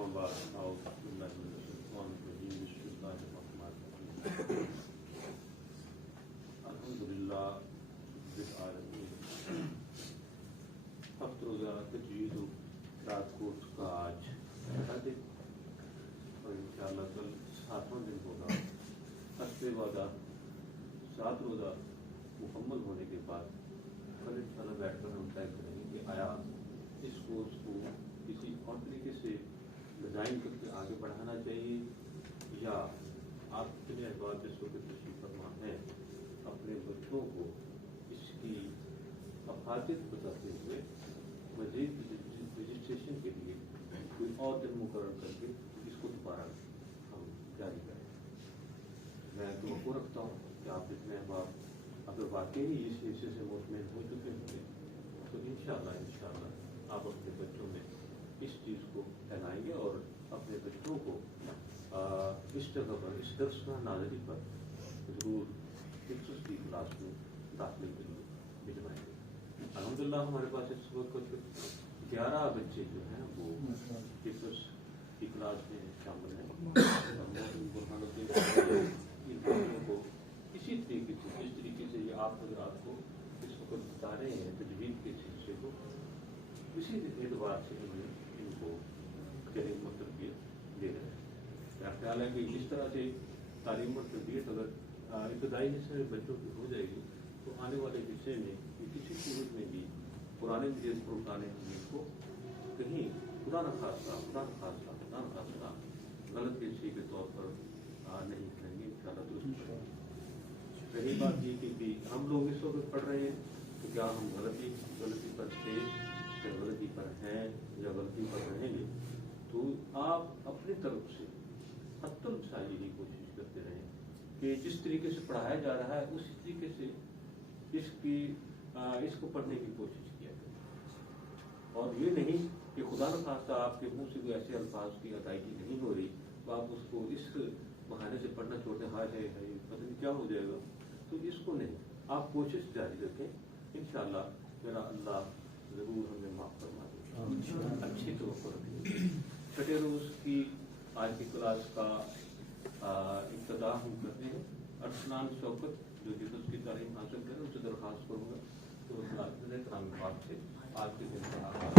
بعد اعوذ باللہ من الشیطان الرجیم بسم اللہ الرحمن الرحیم الحمدللہ رب العالمین ہفتہ روزہ تجوید راجکوٹ کا آج اور انشاءاللہ کل 7واں دن ہوگا. ہفتے بعد 7 روزہ مکمل ہونے کے بعد کل انشاءاللہ بیٹھ کر ہم طے کریں گے کہ آیا اس کورس کو کسی اور طریقے سے ڈیزائن کر کے آگے بڑھانا چاہیے یا آپ اتنے احباب جس وقت تشریف فرما ہیں اپنے بچوں کو اس کی افادیت بتاتے ہوئے مزید رجسٹریشن کے لیے کوئی اور دن مقرر کر کے اس کو دوبارہ ہم جاری کریں. میں توقع رکھتا ہوں کہ آپ اتنے احباب اگر واقعی اس حصے سے مطمئن ہو چکے ہوں گے تو انشاءاللہ آپ اپنے بچوں میں اس چیز کو پھیلائیں گے اور اپنے بچوں کو اس جگہ پر اس درس ناظری پر ضرور فکسس کی کلاس میں داخلے کے لیے بھجوائیں گے. الحمدللہ ہمارے پاس اس وقت 11 بچے جو ہیں وہ فکسس کی کلاس میں شامل ہیں برہان الدین ان بچوں کو اسی طریقے سے جس طریقے سے یہ آپ حضرات کو اس وقت بتا رہے ہیں تجوید کے سلسلے کو اسی اعتبار سے ان کو تعلیم اور تربیت دے رہے ہیں. میرا خیال ہے کہ اس طرح سے تعلیم اور تربیت اگر ابتدائی حصے میں بچوں کی ہو جائے گی تو آنے والے حصے میں کسی صورت میں بھی پرانے مجیز پرانے حدیث کو کہیں خدا نخواستہ غلط حصے کے طور پر نہیں کریں گے انشاءاللہ درست. رہی بات یہ کہ ہم لوگ اس وقت پڑھ رہے ہیں تو کیا ہم غلطی پر تھے یا غلطی پر ہیں یا غلطی پر رہیں گے, تو آپ اپنی طرف سے حتی الوسع یہی کوشش کرتے رہیں کہ جس طریقے سے پڑھایا جا رہا ہے اسی طریقے سے اس کو پڑھنے کی کوشش کیا کریں. اور یہ نہیں کہ خدا نخواستہ آپ کے منہ سے کوئی ایسے الفاظ کی ادائیگی نہیں ہو رہی تو آپ اس کو اس بہانے سے پڑھنا چھوڑتے ہائے پتہ نہیں کیا ہو جائے گا, تو اس کو نہیں, آپ کوشش جاری رکھیں. انشاءاللہ میرا اللہ ضرور ہمیں معاف فرما دے. اچھی توقع رکھیں. چھٹے روز کی آج کی کلاس کا ابتدا ہم کرتے ہیں. ارسلان شوکت جو حفظ کی تعلیم حاصل کریں ان سے درخواست کروں گا تو کرام پاک سے آج کے دن کا آغاز.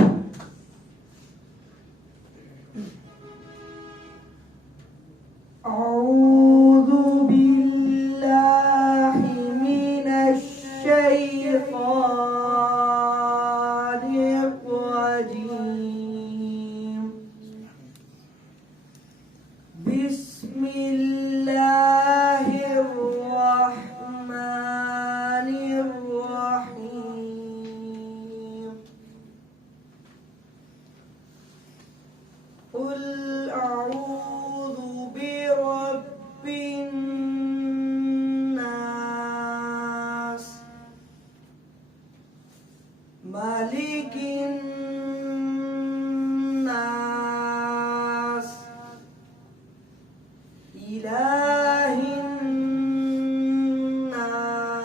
أعوذ بالله من الشيطان الرجيم. بسم الله الرحمن الرحيم. قل أعوذ برب الناس مالك الناس إله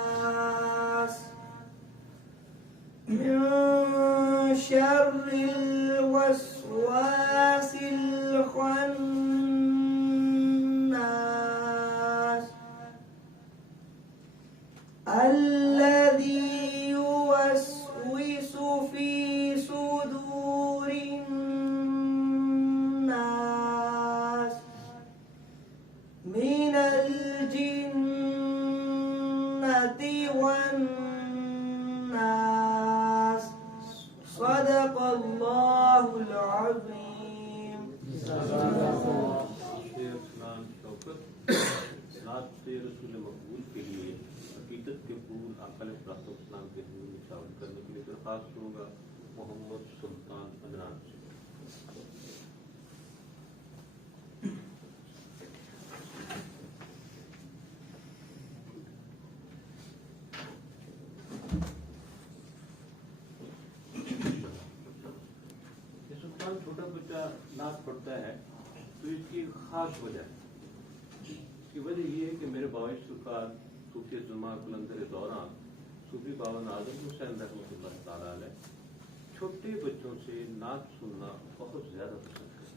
الناس من شر الوسواس الخناس الذي يوسوس في صدور الناس من الجنة والناس. صدق الله العظيم. ارسلان شوکت نعت رسول مقبول کے لیے عقیدت کے پھول آقا علیہ السلام کے حضور میں شامل کرنے کے لیے درخواست کروں گا محمد سلطان عدنان سے. چھوٹا بچہ نعت پڑھتا ہے تو اس کی خاص وجہ ہے. اس کی وجہ یہ ہے کہ میرے باعث سرکار صوفی زما قلندر دوران صوفی بابا ناظم حسین رحمۃ اللہ تعالیٰ علیہ چھوٹے بچوں سے نعت سننا بہت زیادہ پسند کرتے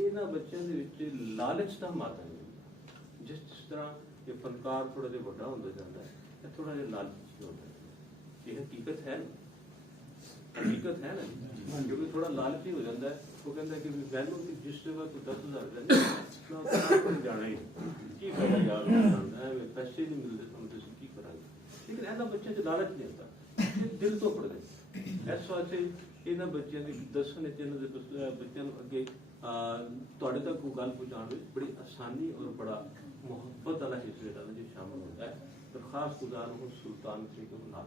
ਇਹਨਾਂ ਬੱਚਿਆਂ ਦੇ ਵਿੱਚ ਲਾਲਚ ਦਾ ਮਾਤਾ ਨਹੀਂ। ਜਿਸ ਤਰ੍ਹਾਂ ਇਹ ਫਨਕਾਰ ਥੋੜਾ ਜਿਹਾ ਵੱਡਾ ਹੁੰਦਾ ਜਾਂਦਾ ਹੈ, ਇਹ ਥੋੜਾ ਜਿਹਾ ਲਾਲਚੀ ਹੁੰਦਾ ਹੈ। ਇਹ ਹਕੀਕਤ ਹੈ ਨਾ, ਹਕੀਕਤ ਹੈ ਨਾ, ਕਿਉਂਕਿ ਥੋੜਾ ਲਾਲਚੀ ਹੋ ਜਾਂਦਾ ਹੈ। ਉਹ ਕਹਿੰਦਾ ਕਿ ਮੈਨੂੰ ਕਿ ਜਿਸ ਜਗ੍ਹਾ ਤੋਂ 10,000 ਲੈਣੇ ਮੈਂ ਜਾਣਾ ਹੀ ਕੀ ਫਾਇਦਾ ਯਾਰ, ਪੈਸੇ ਨਹੀਂ ਮਿਲਦੇ ਤੁਹਾਨੂੰ, ਤੁਸੀਂ ਕੀ ਕਰਾਂਗੇ। ਲੇਕਿਨ ਇਹਦਾ ਬੱਚਿਆਂ 'ਚ ਲਾਲਚ ਨਹੀਂ ਹੁੰਦਾ, ਇਹ ਦਿਲ ਤੋਂ ਪੜਦੇ। ਇਸ ਵਾਸਤੇ ਇਹਨਾਂ ਬੱਚਿਆਂ ਦੀ ਦੱਸਣ ਵਿੱਚ, ਇਹਨਾਂ ਦੇ ਬੱਚਿਆਂ ਨੂੰ ਅੱਗੇ ਤੁਹਾਡੇ ਤੱਕ ਕੋਈ ਗੱਲ ਪਹੁੰਚਾਉਣ ਵਿੱਚ ਬੜੀ ਆਸਾਨੀ ਔਰ ਬੜਾ ਮੁਹੱਬਤ ਵਾਲਾ ਹਿੱਸਾ ਜਿਹੜਾ ਜੀ ਸ਼ਾਮਲ ਹੁੰਦਾ ਹੈ। ਦਰਖਾਸਤ ਗੁਜ਼ਾਰ ਹੂੰ ਸੁਲਤਾਨ ਸਿੰਘ ਨਾਲ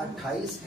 28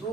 2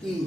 3।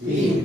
3।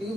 3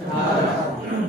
18।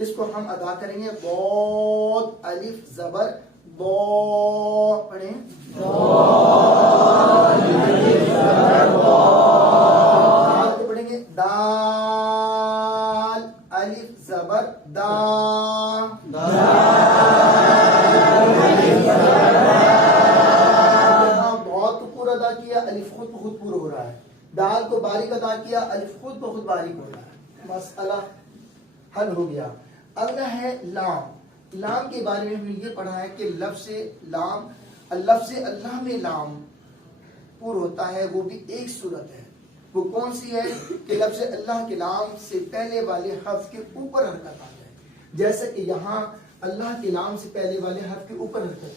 اس کو ہم ادا کریں گے ضاد الف زبر ضا پڑھیں پڑھیں گے دال الف زبر دا بہت پور ادا کیا الف خود بخود پور ہو رہا ہے دال کو باریک ادا کیا الف خود بخود باریک ہو رہا ہے مسئلہ حل ہو گیا اگلا ہے لام لام کے بارے میں ہم نے یہ پڑھا ہے کہ لفظ اللہ میں لام پور ہوتا ہے وہ بھی ایک صورت ہے وہ کون سی ہے کہ لفظ اللہ کے لام سے پہلے والے حرف کے اوپر حرکت آ جائے جیسے کہ یہاں اللہ کے لام سے پہلے والے حرف کے اوپر حرکت ہے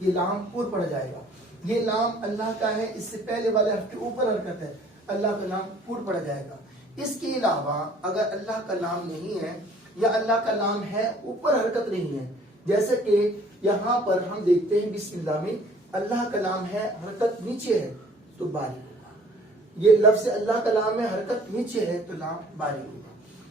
یہ لام پور پڑ جائے گا یہ لام اللہ کا ہے اس سے پہلے والے حرف کے اوپر حرکت ہے اللہ کا لام پور پڑ جائے گا اس کے علاوہ اگر اللہ کا لام نہیں ہے یا اللہ کا نام ہے اوپر حرکت نہیں ہے جیسے کہ یہاں پر ہم دیکھتے ہیں بسم اللہ میں اللہ کا نام ہے حرکت نیچے ہے تو باریک ہوگا یہ لفظ اللہ کا نام ہے حرکت نیچے ہے تو لام باریک ہوگا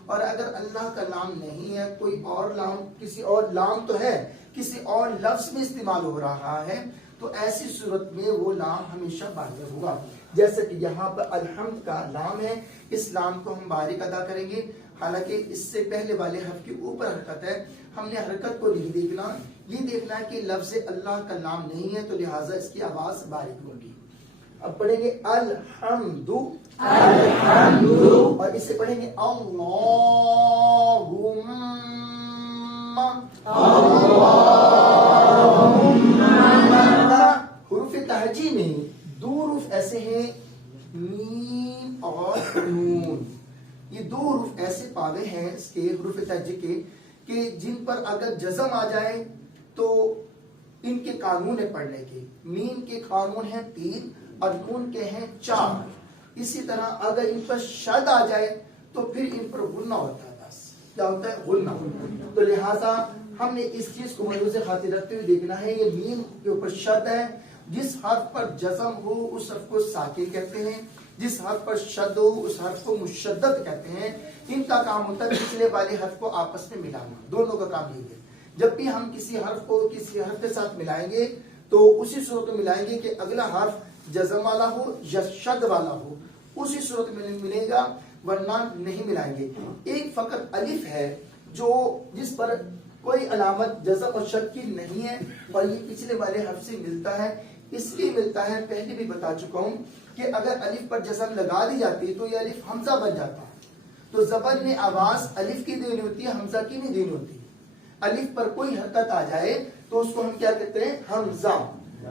اور اگر اللہ کا نام نہیں ہے کوئی اور لام کسی اور لام تو ہے کسی اور لفظ میں استعمال ہو رہا ہے تو ایسی صورت میں وہ لام ہمیشہ باریک ہوگا جیسے کہ یہاں پر الحمد کا لام ہے اس لام کو ہم باریک ادا کریں گے حالانکہ اس سے پہلے والے حرف کے اوپر حرکت ہے ہم نے حرکت کو نہیں دیکھنا یہ دیکھنا ہے کہ لفظ اللہ کا نام نہیں ہے تو لہٰذا اس کی آواز باریک ہوگی اب پڑھیں گے الحمد اور اس سے پڑھیں گے حروف تہجی میں دو حروف ایسے ہیں میم اور نون یہ دو حروف ایسے پاوے ہیں اس کے حروف تہجی کے کہ جن پر اگر جزم آ جائے تو ان کے قانون ہے پڑھنے کے میم کے قانون ہیں 3 اور نون کے ہیں 4 اسی طرح اگر ان پر شد آ جائے تو پھر ان پر غنہ ہوتا ہے بس کیا ہوتا ہے غنہ تو لہٰذا ہم نے اس چیز کو ملحوظ خاطر رکھتے ہوئے دیکھنا ہے یہ میم کے اوپر شد ہے جس حرف پر جزم ہو اس حرف کو ساکن کہتے ہیں جس حرف پر شد ہو اس حرف کو مشدد کہتے ہیں ان کا کام ہوتا ہے پچھلے والے حرف کو آپس میں ملانا دونوں کا کام یہ ہے جب بھی ہم کسی حرف کو کسی حرف کے ساتھ ملائیں گے تو اسی صورت میں ملائیں گے کہ اگلا حرف جزم والا ہو یا شد والا ہو اسی صورت میں ملے گا ورنہ نہیں ملائیں گے ایک فقط الف ہے جو جس پر کوئی علامت جزم اور شد کی نہیں ہے اور یہ پچھلے والے حرف سے ملتا ہے اس لیے ملتا ہے پہلے بھی بتا چکا ہوں کہ اگر الف پر جزم لگا دی جاتی ہے تو یہ الف حمزہ بن جاتا ہے تو زبر میں آواز الف کی دینی ہوتی ہے حمزہ کی نہیں دینی ہوتی الف پر کوئی حرکت آ جائے تو اس کو ہم کیا کہتے ہیں حمزہ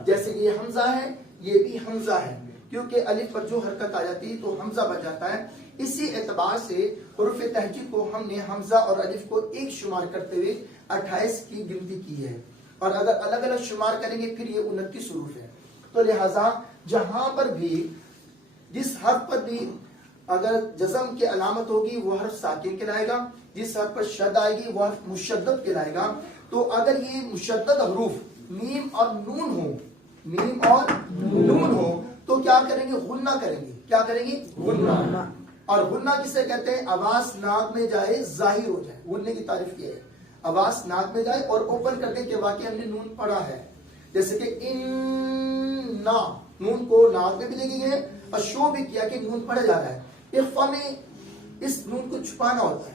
جیسے یہ حمزہ ہے یہ بھی حمزہ ہے کیونکہ الف پر جو حرکت آ جاتی ہے تو حمزہ بن جاتا ہے اسی اعتبار سے حروف تہجی کو ہم نے حمزہ اور الف کو ایک شمار کرتے ہوئے 28 کی گنتی کی ہے اور اگر الگ الگ شمار کریں گے پھر یہ 29 حروف ہے تو لہٰذا جہاں پر بھی جس حرف پر بھی اگر جزم کی علامت ہوگی وہ حرف ساکن کہلائے گا جس حرف پر شد آئے گی وہ حرف مشدد کہلائے گا تو اگر یہ مشدد حروف میم اور نون ہو تو کیا کریں گے غنہ کریں گے کیا کریں گے غنہ اور غنہ کسے کہتے ہیں آواز ناک میں جائے ظاہر ہو جائے غنہ کی تعریف یہ ہے آواز ناک میں جائے اور اوپن کر دے کہ واقعی ہم نے نون پڑھا ہے جیسے کہ نون کو ناک میں بھی لے گئے اور شو بھی کیا کہ نون پڑھا جا رہا ہے اخفا میں اس نون کو چھپانا ہوتا ہے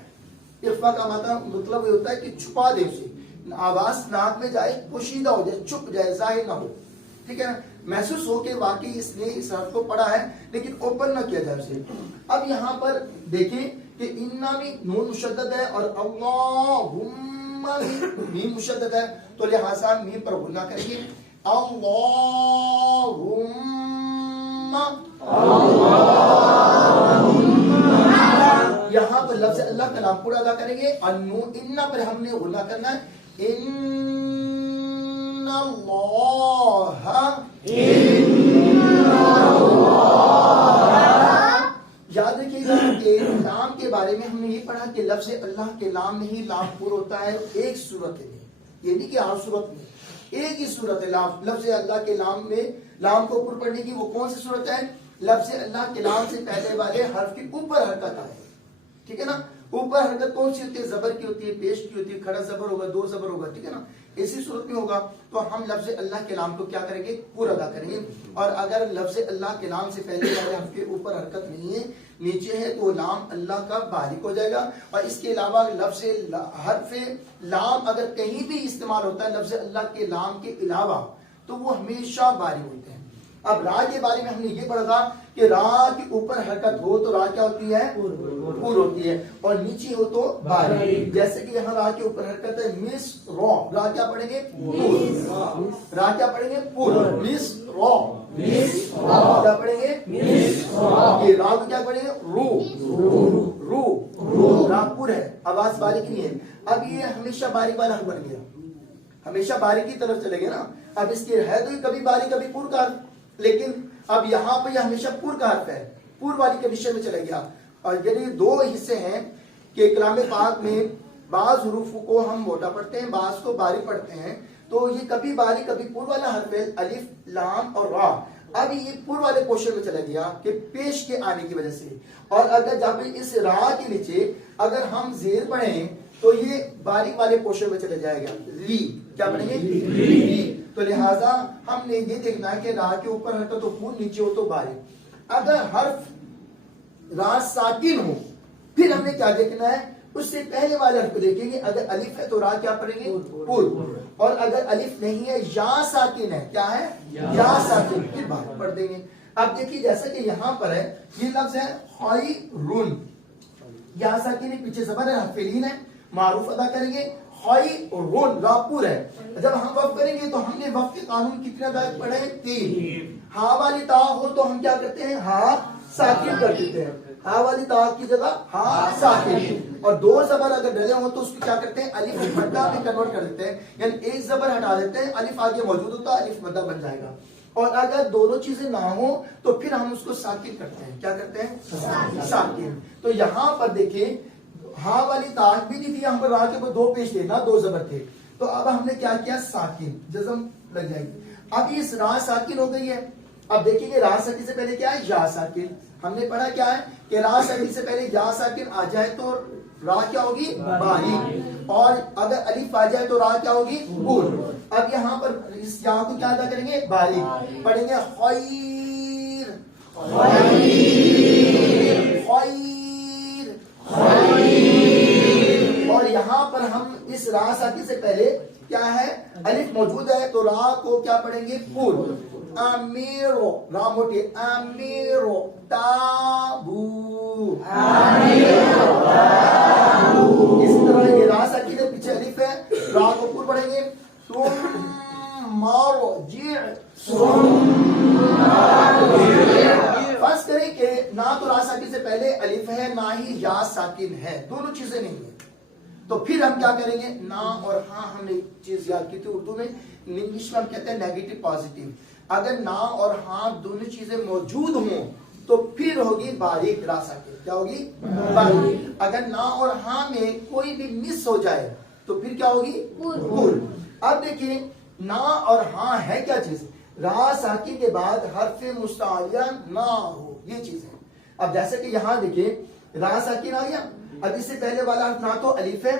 اخفا کا مطلب یہ ہوتا ہے کہ چھپا دے اسے آواز ناک میں جائے پوشیدہ ہو جائے چھپ جائے ظاہر نہ ہو ٹھیک ہے نا محسوس ہو کہ واقعی اس نے اس حرف کو پڑھا ہے لیکن اوپن نہ کیا جائے اسے اب یہاں پر دیکھیں کہ انا میں نون مشدد ہے اور اللہم میم مشدد ہے تو لہٰذا میم پر غنہ کریں گے اللہم یہاں پر لفظ اللہ کا نام پورا ادا کریں گے انا پر ہم نے غنہ کرنا ہے ان اللہ یاد رکھیے گا کہ لام کے بارے میں ہم نے یہ پڑھا کہ لفظ اللہ کے لام میں ہی لام پور ہوتا ہے ایک صورت میں یہ نہیں کہ ہر صورت میں ایک ہی صورت ہے لفظ اللہ کے لام میں لام کو پر پڑھنے کی وہ کون سی صورت ہے لفظ اللہ کے لام سے پہلے والے حرف کے اوپر حرکت آئے ٹھیک ہے نا. اوپر حرکت کون سی ہوتی ہے؟ زبر کی ہوتی ہے، پیش کی ہوتی ہے، کھڑا زبر ہوگا، دو زبر ہوگا، ٹھیک ہے نا. اسی صورت میں ہوگا تو ہم لفظ اللہ کے نام کو کیا کریں گے؟ پورا ادا کریں گے. اور اگر لفظ اللہ کے نام سے پہلے والے حرف کے اوپر حرکت نہیں ہے، نیچے ہے، تو لام اللہ کا باریک ہو جائے گا. اور اس کے علاوہ لفظ حرف لام اگر کہیں بھی استعمال ہوتا ہے لفظ اللہ کے لام کے علاوہ تو وہ ہمیشہ باریک ہوتے ہیں. اب را کے بارے میں ہم نے یہ پڑھا تھا کہ را کے اوپر حرکت ہو تو را کیا ہوتی ہے؟ پور ہوتی ہے، اور نیچے ہو تو باریک. جیسے کہ یہاں را کے اوپر حرکت ہے مس رو، را کیا پڑھیں گے؟ پور. را کیا پڑھیں گے؟ پور. مس رو، کیا پڑھیں گے؟ یہ را کو کیا پڑھیں گے؟ رو. را پور ہے، آواز باریک نہیں ہے. اب یہ ہمیشہ باریک والا بن گیا، ہمیشہ باریک کی طرف چلے گئے نا. اب اس کے ہے تو کبھی باریک کبھی پور کا، لیکن اب یہاں پہ یہ ہمیشہ پور کا حرف ہے، پور والی کنڈیشن میں چلے گیا. اور یعنی دو حصے ہیں کہ کلام پاک میں بعض حروف کو ہم موٹا پڑھتے ہیں، بعض کو باریک پڑھتے ہیں. تو یہ کبھی باریک کبھی پور والا حرف ہے، الف لام اور را. اب یہ پور والے پورشن میں چلا گیا کہ پیش کے آنے کی وجہ سے. اور اگر جب اس را کے نیچے اگر ہم زیر پڑھیں تو یہ باریک والے پورشن میں چلا جائے گا، لی. کیا پڑھیں گے؟ لی. تو لہٰذا ہم نے یہ دیکھنا ہے کہ را کے اوپر حرکت تو پور، نیچے ہو تو باریک. اگر حرف را ساکن ہو پھر ہم نے کیا دیکھنا ہے؟ اس سے پہلے والے حرف کو دیکھیں گے. اگر الف ہے تو را کیا پڑھیں گے؟ پور. اور اگر الف نہیں ہے یا ساکن ہے، کیا ہے؟ یا ساکن، پھر باریک پڑھ دیں گے. اب دیکھیے جیسا کہ یہاں پر ہے یہ لفظ ہے خیرن، یا ساکن ہے، پیچھے زبر ہے، حرف لین ہے، معروف ادا کریں گے. خیرن را پور ہے. جب ہم وقف کریں گے تو ہم نے وقف کے قانون کتنے ادا پڑھے؟ 3. ہا والی تا ہو تو ہم کیا کرتے ہیں؟ ہا ساکن کر دیتے ہیں. ہا والی تا کی جگہ ہا ساکن. اور دو زبر اگر ڈلے ہوں تو اس کو کیا کرتے ہیں؟ الف مدہ میں کنورٹ کر دیتے ہیں، یعنی ایک زبر ہٹا دیتے ہیں، الف آگے موجود ہوتا ہے، الف مدہ بن جائے گا. اور اگر دونوں چیزیں نہ ہوں تو پھر ہم اس کو ساکن کرتے ہیں. کیا کرتے ہیں؟ ساکن. تو یہاں پر دیکھیں ہاں والی تاج بھی نہیں تھی، یہاں پر را کے دو پیش تھے نا، دو زبر تھے. تو اب ہم نے کیا کیا؟ ساکن، جزم لگ جائے گی. اب یہ را ساکن ہو گئی ہے. اب دیکھیں گے را ساکن سے پہلے کیا ہے؟ یا ساکن. ہم نے پڑھا کیا ہے کہ را ساکن سے پہلے یا ساکن آ جائے تو را کیا ہوگی؟ باریک. اور اگر الف آ جائے تو را کیا ہوگی؟ پور. اب یہاں پر اس یہاں کو کیا ادا کریں گے؟ باریک پڑھیں گے. خیر اور یہاں پر ہم اس را ساکن سے پہلے کیا ہے؟ الف موجود ہے تو را کو کیا پڑھیں گے؟ پور. امیرو، را موٹی، امیرو تابو. اس طرح یہ را ساکن ہے، پیچھے الف ہے، را کو پور پڑھیں گے. مارو جی، فرض کریں کہ نہ تو را ساکن سے پہلے الف ہے نہ ہی یا ساکن ہے، دونوں چیزیں نہیں ہیں. تو پھر ہم کیا کریں گے؟ نا اور ہاں. ہم نے چیز یاد کی تھی اردو میں، انگلش میں ہم کہتے ہیں نیگیٹو پازیٹیو. اگر نا اور ہاں دونوں چیزیں موجود ہوں تو پھر ہوگی باریک را ساکن. کیا ہوگی؟ باریک. اگر نا اور ہاں میں کوئی بھی مس ہو جائے تو پھر کیا ہوگی؟ پور. اب دیکھیں نا اور ہاں ہے کیا چیز؟ را ساکن کے بعد حرف مستعلیہ نہ ہو، یہ چیز ہے. اب جیسے کہ یہاں دیکھیں را ساکن آ گیا، اب اس سے پہلے والا حرف نہ تو الف ہے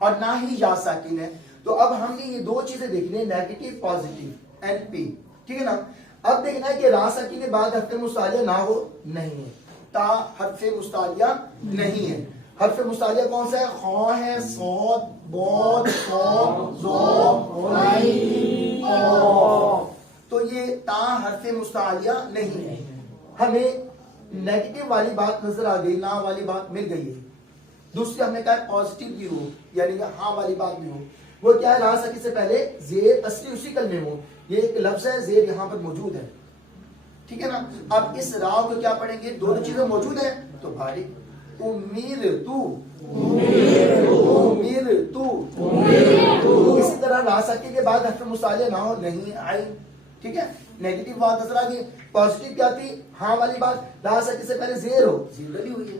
اور نہ ہی یا ساکن ہے. تو اب ہم نے یہ دو چیزیں دیکھنی ہے، نیگیٹو پازیٹیو این پی. ٹھیک ہے نا. اب دیکھنا ہے کہ را ساکن کے بعد حرف مستعلیہ نہ ہو، نہیں ہے. تا حرف مستعلیہ نہیں ہے. حرف مستعلیہ کون سا ہے؟ خا ہے، صاد، ضاد، صاد، ظا، عین، قاف. تو یہ تا حرف مستعلیہ نہیں ہے. ہمیں نیگیٹو والی بات نظر آ گئی، نا والی بات مل گئی ہے. دوسری ہم نے کہا پازیٹیو بھی ہو، یعنی کہ ہاں والی بات بھی ہو. وہ کیا ہے؟ را ساکن سے پہلے زیر اصلی اسی کلمے میں ہو. یہ ایک لفظ ہے، زیر یہاں پر موجود ہے. ٹھیک ہے نا. اب اس را کو کیا پڑھیں گے؟ دونوں چیزیں موجود ہیں تو باریک. امیر تو، امیر تو. اسی طرح را ساکن کے بعد حرف مستعلیہ نہ ہو، نہیں آئی. ٹھیک ہے. نیگیٹو بات نظر آ گئی. پازیٹیو کیا تھی؟ ہاں والی بات. را ساکن سے پہلے زیر ہو، زیر ڈلی ہوئی ہے.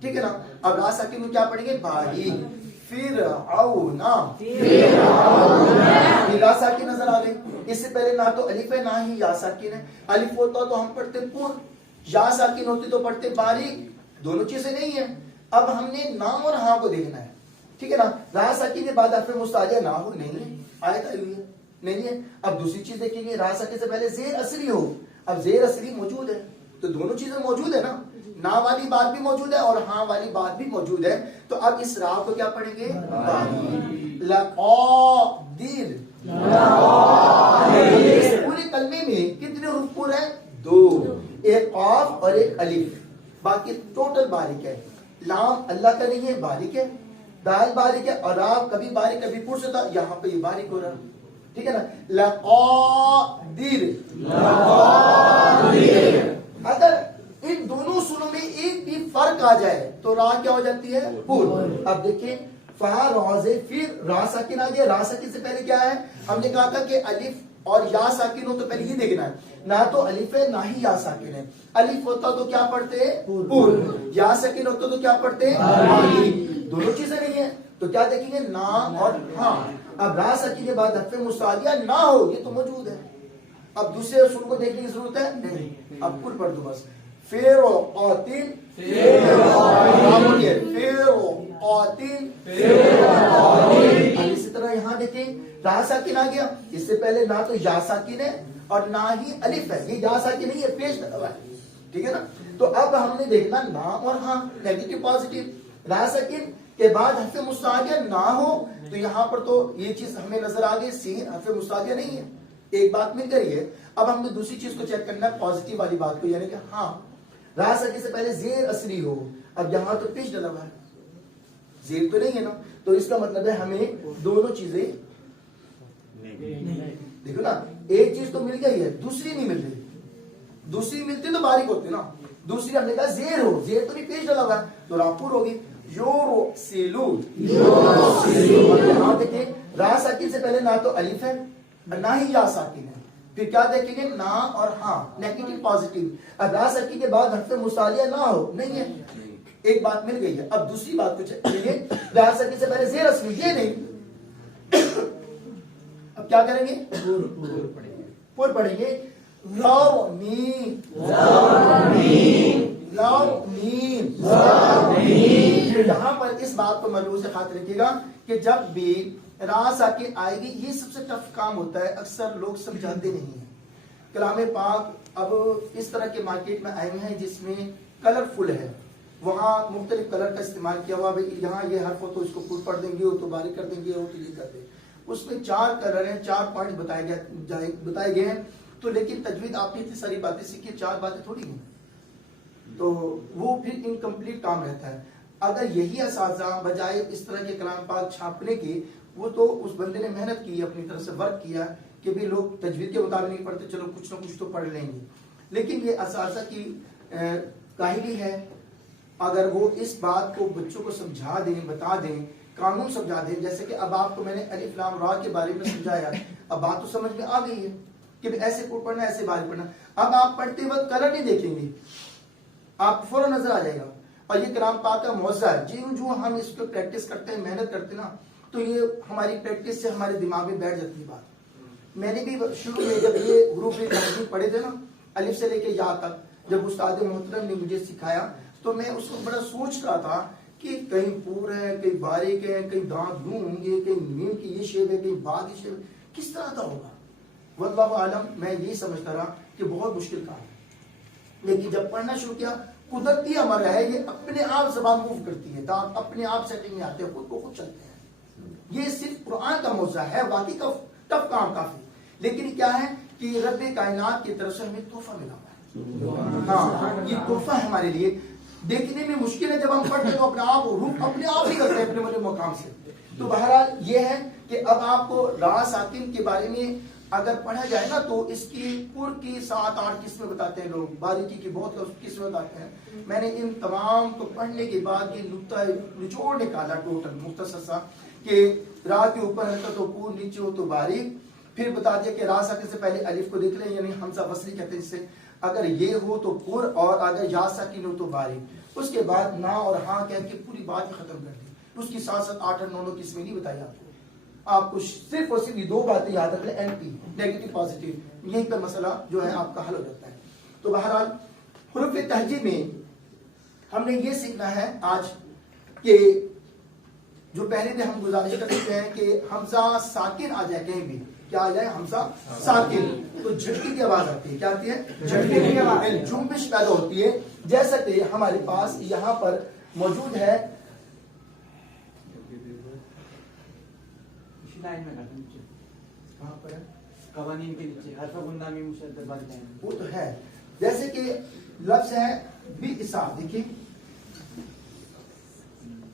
ٹھیک ہے نا. اب را ساکن میں کیا پڑھیں گے؟ باریک. فرعون، را ساکن نظر آ گئی. اس سے پہلے نہ تو الف ہے نہ ہی یا ساکن ہے. الف ہوتا تو ہم پڑھتے پور، یا ساکن ہوتی تو پڑھتے باریک. دونوں چیزیں نہیں ہیں. اب ہم نے نام اور ہاں کو دیکھنا ہے، ٹھیک ہے نا. را ساکن کے بعد حرف مستعلیہ نہ ہو، نہیں ہے، آیت آئی ہوئی ہے نہیں ہے. اب دوسری چیز دیکھیں گے، را ساکن سے پہلے زیر اصلی ہو. اب زیر اصلی موجود ہے تو دونوں چیزیں موجود ہے نا، نا والی بات بھی موجود ہے اور ہاں والی بات بھی موجود ہے. تو اب اس را کو کیا پڑھیں گے؟ لقادر. اس پورے کلمے میں کتنے حروف پورے ہیں؟ 2، ایک قاف اور ایک الف. باقی ٹوٹل باریک ہے. لام اللہ کا نہیں ہے، باریک ہے. دال باریک ہے اور آپ کبھی باریک کبھی پر سے تھا، یہاں پہ یہ باریک ہو رہا ہے، ٹھیک ہے نا. لقادر. اگر ان دونوں سنوں میں ایک بھی فرق آ جائے تو را کیا ہو جاتی ہے؟ پر. اب دیکھیں فا روزے، پھر را ساکن آ گیا. را ساکن سے پہلے کیا ہے؟ ہم نے کہا تھا کہ الف اور یا ساکن ہو تو پہلے یہ دیکھنا ہے، نہ تو الف ہے نہ ہی یا ساکن ہے. الف ہوتا تو کیا پڑھتے؟ پر. یا ساکن ہوتا تو کیا پڑھتے؟ دونوں چیزیں نہیں ہیں تو کیا دیکھیں گے؟ نام اور ہاں. اب را ساکن کے بعد حرف مستعلیہ نہ ہو، یہ تو موجود ہے. اب دوسرے اصول کو دیکھنے کی ضرورت ہے نہیں. اب کل پڑھ دو بس. فیرو قاتل، اسی طرح یہاں دیکھیں را ساکن آ گیا. اس سے پہلے نہ تو یا ساکن ہے اور نہ ہی الف ہے، یہ یا ساکن نہیں ہے، پیش لگا ہے، ٹھیک ہے نا. تو اب ہم نے دیکھنا نام اور ہاں، نیگیٹو پازیٹو. را ساکن کے بعد حرف مستعلیہ نہ ہو تو یہاں پر تو یہ چیز ہمیں نظر آ گئی، سین حرف مستعلیہ نہیں ہے. ایک بات مل گئی ہے. اب ہم نے دوسری چیز کو چیک کرنا ہے، پازیٹیو والی بات کو، یعنی کہ ہاں را ساکن سے پہلے زیر اصلی ہو. اب یہاں تو پیش ڈلا ہوا ہے، زیر تو نہیں ہے نا، تو اس کا مطلب ہے ہمیں دونوں چیزیں دیکھو نا، ایک چیز تو مل گئی ہے دوسری نہیں مل رہی. دوسری ملتی تو باریک ہوتی نا. دوسری ہم نے کہا زیر ہو، زیر تو نہیں پیش ڈلا ہوا ہے تو راپور ہوگی. یورو سیلو. یہاں دیکھیں را ساکن سے پہلے نہ تو الف ہے نہ ہی یا ساکن ہے. پھر کیا دیکھیں گے؟ نا اور ہاں، نیگیٹو پازیٹو. اب را ساکن کے بعد حرف مستعلیہ نہ ہو، نہیں ہے، ایک بات مل گئی ہے. اب دوسری بات کو چیک کریں گے. را ساکن سے پہلے زیر اصلی، یہ نہیں. اب کیا کریں گے؟ پر پڑھیں گے. لاؤ میم، لاؤ میم. یہاں پر اس بات کو ملحوظ خاطر رکھیے گا کہ جب بھی را ساکن آئے گی، یہ سب سے ٹف کام ہوتا ہے، اکثر لوگ سمجھاتے نہیں ہیں. کلام پاک اب اس طرح کے مارکیٹ میں آئے ہیں جس میں کلرفل ہے، وہاں مختلف کلر کا استعمال کیا ہوا. یہاں یہ حرف ہو تو اس کو پور پڑھ دیں گے، ہو تو باریک کر دیں گے، ہو تو یہ کر دیں گے. اس میں 4 کلر ہیں، 4 پوائنٹ بتائے گئے ہیں. تو لیکن تجوید آپ نے اتنی ساری باتیں سیکھی، 4 باتیں تھوڑی ہیں، تو وہ پھر انکمپلیٹ کام رہتا ہے. اگر یہی اساتذہ بجائے اس طرح کے کلام پاک چھاپنے کی، وہ تو اس بندے نے محنت کی، اپنی طرف سے ورک کیا کہ بھی لوگ تجوید کے مطابق نہیں پڑھتے، چلو کچھ نہ کچھ تو پڑھ لیں گے. لیکن یہ اساتذہ کی کاہلی ہے. اگر وہ اس بات کو بچوں کو سمجھا دیں، بتا دیں، قانون سمجھا دیں، جیسے کہ اب آپ کو میں نے الف لام را کے بارے میں سمجھایا، اب بات تو سمجھ میں آ گئی ہے کہ ایسے کوٹ پڑھنا، ایسے بارے پڑھنا. اب آپ پڑھتے وقت کلر نہیں دیکھیں گے، آپ فوراً نظر آ جائے گا. اور یہ کلام پاک کا موضوع ہے، جو ہم اس کو پریکٹس کرتے ہیں، محنت کرتے ہیں نا، تو یہ ہماری پریکٹس سے ہمارے دماغ میں بیٹھ جاتی ہے بات. میں نے بھی شروع میں جب یہ حروف پڑھے تھے نا، الف سے لے کے یا تک، جب استاد محترم نے مجھے سکھایا تو میں اس کو بڑا سوچ رہا تھا کہ کہیں پور ہے، کہیں باریک ہے، کہیں دانت یوں ہوں گے، کہیں میم کی یہ شیپ ہے، کہیں بعد کی شیپ ہے، کس طرح کا ہوگا. واللہ عالم. میں یہی سمجھتا رہا کہ بہت مشکل کام ہے. لیکن جب پڑھنا شروع کیا، قدرتی عمل ہے، یہ اپنے آپ زبان موو کرتی ہے، دانت اپنے آپ سیٹنگ میں آتے ہیں، خود کو خود چلتے ہیں. یہ صرف قرآن کا موضوع ہے، باقی کا ٹف کام کافی. لیکن کیا ہے کہ رب کائنات کی طرف سے ہمیں تحفہ ملا ہوا ہے. ہاں، یہ تحفہ ہے ہمارے لیے. دیکھنے میں مشکل ہے، جب ہم پڑھتے ہیں تو اپنے آپ روح اپنے آپ ہی کرتے ہیں اپنے بڑے مقام سے. تو بہرحال یہ ہے کہ اب آپ کو را ساکن کے بارے میں اگر پڑھا جائے نا تو اس کی پر کی 7-8 قسمیں بتاتے ہیں لوگ، باریکی کی بہت قسمیں بتاتے ہیں. میں نے ان تمام کو پڑھنے کے بعد یہ نقطہ نچوڑ نکالا ٹوٹل مختصر سا کہ را کے اوپر حرکت ہو پر، نیچے ہو تو باریک. پھر بتا دیا کہ را ساکن سے پہلے الف کو دیکھ لیں، یعنی حمزہ وصلی کہتے ہیں جسے، اگر یہ ہو تو پر، اور اگر یا ساکن ہو تو باریک. اس کے بعد نا اور ہاں کہہ کے پوری بات ختم کر دی. اس کی 7-7 8-9 قسمیں نہیں بتائی آپ کو. آپ کو صرف اور صرف یہ 2 باتیں یاد رکھ لیں، NP نیگیٹو پازیٹو، یہیں پہ مسئلہ جو ہے آپ کا حل ہو جاتا ہے. تو بہرحال حروف تہجی میں ہم نے یہ سیکھنا ہے آج کہ جو پہلے بھی ہم گزارش کرتے ہیں کہ حمزہ ساکن آ جائے کہیں بھی، کیا آ جائے؟ حمزہ ساکن، تو جھٹکی کی آواز آتی ہے. کیا آتی ہے؟ جھٹکی کی آواز، جنبش پیدا ہوتی ہے. جیسا کہ ہمارے پاس یہاں پر موجود ہے، کہاں پر ہے؟ قوانین کے نیچے حرف غنہ میں مشدد بات ہے، وہ تو ہے. جیسے کہ لفظ ہے بئسا، دیکھیے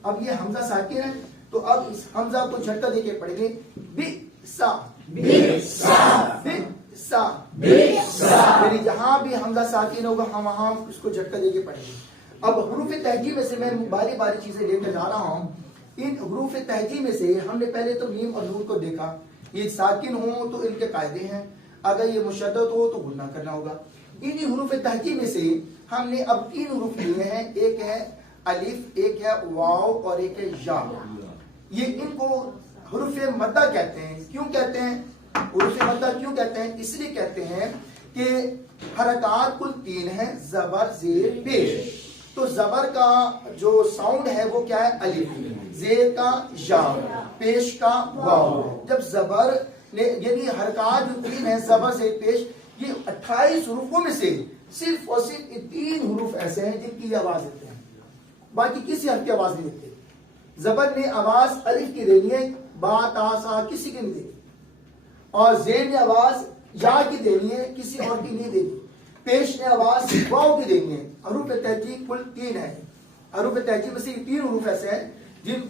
اب یہ حمزہ ساکن ہے، تو اب اس حمزہ کو جھٹکا دے کے پڑھیں گے بئسا بئسا بئسا بئسا، یعنی جہاں بھی حمزہ ساکن ہوگا ہم وہاں اس کو جھٹکا دے کے پڑھیں گے. اب حروف تہجی میں سے میں باری باری چیزیں لے کر جا رہا ہوں. ان حروف تہجی میں سے ہم نے پہلے تو میم اور نون کو دیکھا، یہ ساکن ہو تو ان کے قاعدے ہیں، اگر یہ مشدد ہو تو گنہ کرنا ہوگا. انہی حروف تہجی میں سے ہم نے اب 3 حروف لیے ہیں، ایک ہے الف، ایک ہے واو اور ایک ہے یا. یہ ان کو حروف مدہ کہتے ہیں. کیوں کہتے ہیں حروف مدہ؟ کیوں کہتے ہیں؟ اس لیے کہتے ہیں کہ حرکات کل 3 ہیں، زبر، زیر، پیش. تو زبر کا جو ساؤنڈ ہے وہ کیا ہے؟ الف، زیر کا یا، پیش کا واو. جب زبر نے یعنی حرکات جو 3 ہیں، زبر، زیر، پیش، یہ 28 حروفوں میں سے صرف اور صرف 3 حروف ایسے ہیں جن کی آواز دیتے ہیں، باقی کسی حرف کی آواز نہیں دیتے. زبر نے آواز الف کی دینی ہے، با، تا، سا کسی کی نہیں دینی، اور زیر نے آواز یا کی دینی ہے، کسی اور کی نہیں دینی. پیش نے آواز واو کی دینی ہے. حروف تہجی کل 3 ہیں. حروف تہجی میں سے 3 حروف ایسے ہیں جن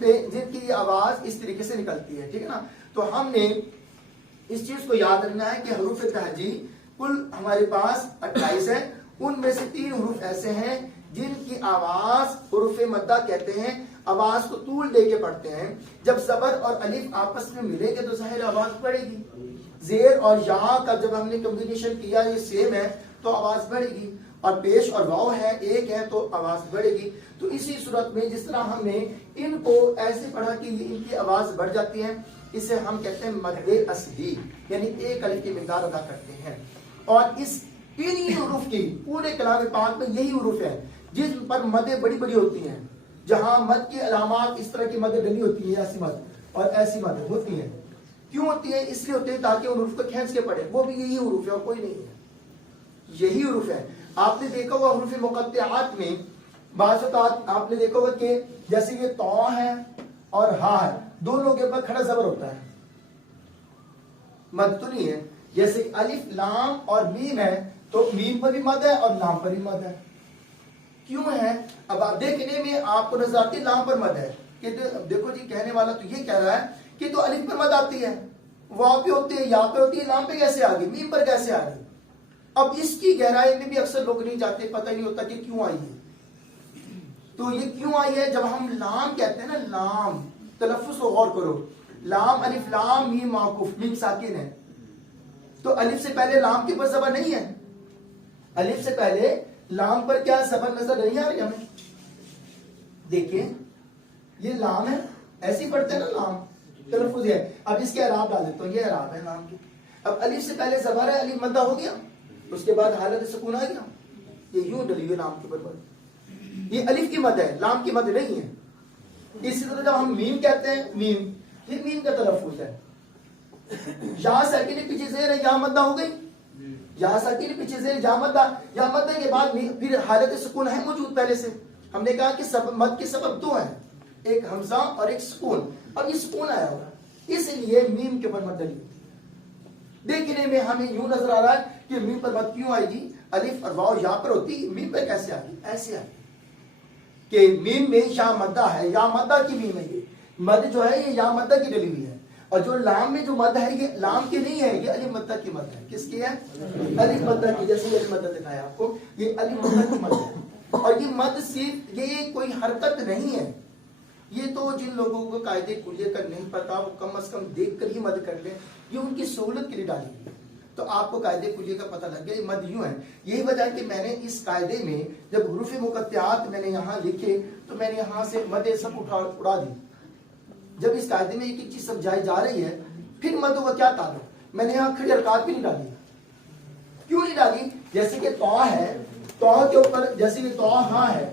کی آواز اس طریقے سے نکلتی ہے. ٹھیک ہے نا؟ تو ہم نے اس چیز کو یاد رکھنا ہے کہ حروف تہجی کل ہمارے پاس 28 ہیں. ان میں سے 3 حروف ایسے ہیں جن کی آواز حروف مدہ کہتے ہیں. آواز کو طول دے کے پڑھتے ہیں. جب زبر اور الف آپس میں ملیں گے تو ظاہر آواز بڑھے گی. زیر اور یا کا جب ہم نے کمبینیشن کیا یہ سیم ہے تو آواز بڑھے گی، اور پیش اور واو ہے ایک ہے تو آواز بڑھے گی. تو اسی صورت میں جس طرح ہم نے ان کو ایسے پڑھا کہ ان کی آواز بڑھ جاتی ہے، اسے ہم کہتے ہیں مد اصلی، یعنی ایک الف کی مقدار ادا کرتے ہیں. اور اس انہی حروف کی پورے کلام پاک میں یہی حروف ہے جن پر مدیں بڑی بڑی ہوتی ہیں، جہاں مد کی علامات اس طرح کی مدیں ڈلی ہوتی ہیں، ایسی مد اور ایسی مد ہوتی ہیں. کیوں ہوتی ہیں؟ اس لیے ہوتے ہیں تاکہ ان حروف کو کھینچ کے پڑھے. وہ بھی یہی حروف ہے اور کوئی نہیں ہے، یہی حروف ہے. آپ نے دیکھا ہوگا حروف مقطعات میں بعض اوقات آپ نے دیکھا ہوگا کہ جیسے یہ تو ہے اور ہا ہے، دونوں کے اوپر کھڑا زبر ہوتا ہے، مد تو نہیں ہے. جیسے الف، لام اور میم ہے تو میم پر بھی مد ہے اور لام پر بھی مد ہے. کیوں ہے؟ اب آپ دیکھنے میں آپ کو نظر آتی ہے لام پر مد ہے کہ دیکھو جی کہنے والا تو یہ کہہ رہا ہے کہ تو الف پر مد آتی ہے، واو پہ ہوتی ہے، یا پہ ہوتی ہے، لام پہ کیسے آ گئی، میم پر کیسے آ گئی؟ اب اس کی گہرائی میں بھی اکثر لوگ نہیں جاتے، پتہ نہیں ہوتا کہ کیوں آئی ہے. تو یہ کیوں آئی ہے؟ جب ہم لام کہتے ہیں نا، لام تلفظ کو غور کرو، لام الف لام میم معکوف، میم ساکن ہے تو الف سے پہلے لام کے پر زبر نہیں ہے. الف سے پہلے لام پر کیا زبر نظر نہیں آ رہی ہمیں؟ دیکھیں یہ لام ہے، ایسی پڑھتے ہیں نا لام تلفظ ہے. اب اس کے اعراب ڈال دیتا ہوں، یہ اعراب ہے لام کی. اب الف سے پہلے زبر ہے، الف مدہ ہو گیا، اس کے بعد حالت سکون آ گیا، یہ یوں ڈلی ہوئی لام کے اوپر. یہ الف کی مد ہے، لام کی مد نہیں ہے. اسی طرح جب ہم میم کہتے ہیں، میم یہ میم کا تلفظ ہے. یا ساکن پیچھے زیر ہے، یا مدہ ہو گئی، یا ساکن پیچھے زیر یا مدہ، یا مدہ کے بعد پھر حالت سکون ہے موجود پہلے سے. ہم نے کہا کہ مد کے سبب 2 ہیں، ایک حمزہ اور ایک سکون. اب یہ سکون آیا ہوگا اس لیے میم کے اوپر مد ڈلی. دیکھنے میں ہمیں یوں نظر آ رہا ہے کہ میم پر مد کیوں آئے گی؟ الف اور واو یا پر ہوتی، میم پر کیسے آ گئی؟ ایسے آ گئی کہ میم میں یا مدہ ہے، یا مدہ کی میم ہے. یہ مد جو ہے یہ یا مدہ کی ڈلی ہوئی ہے، اور جو لام میں جو مد ہے یہ لام کی نہیں ہے، یہ الف مدہ کی مد ہے. کس کی ہے؟ الف مدہ کی. جیسے یہ الف مدہ دکھایا آپ کو، یہ الف مدہ کی مد ہے. اور یہ مد صرف یہ کوئی حرکت نہیں ہے، یہ تو جن لوگوں کو قاعدے کلیہ کا نہیں پتا وہ کم از کم دیکھ کر ہی مد کر لیں، یہ ان کی سہولت کے لیے ڈالی گئی. تو آپ کو قاعدے کلیہ کا پتہ لگ گیا یہ مد یوں ہے. یہی وجہ ہے کہ میں نے اس قاعدے میں جب حروف مقطعات میں نے یہاں لکھے تو میں نے یہاں سے مد سب اڑا دی. جب اس قاعدے میں ایک ایک چیز سمجھائی جا رہی ہے پھر مدوں کا کیا تعلق؟ میں نے یہاں کھڑی حرکات بھی نہیں ڈالی. کیوں نہیں ڈالی؟ جیسے کہ تو ہے، تو کے اوپر جیسے کہ تو ہاں ہے،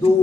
2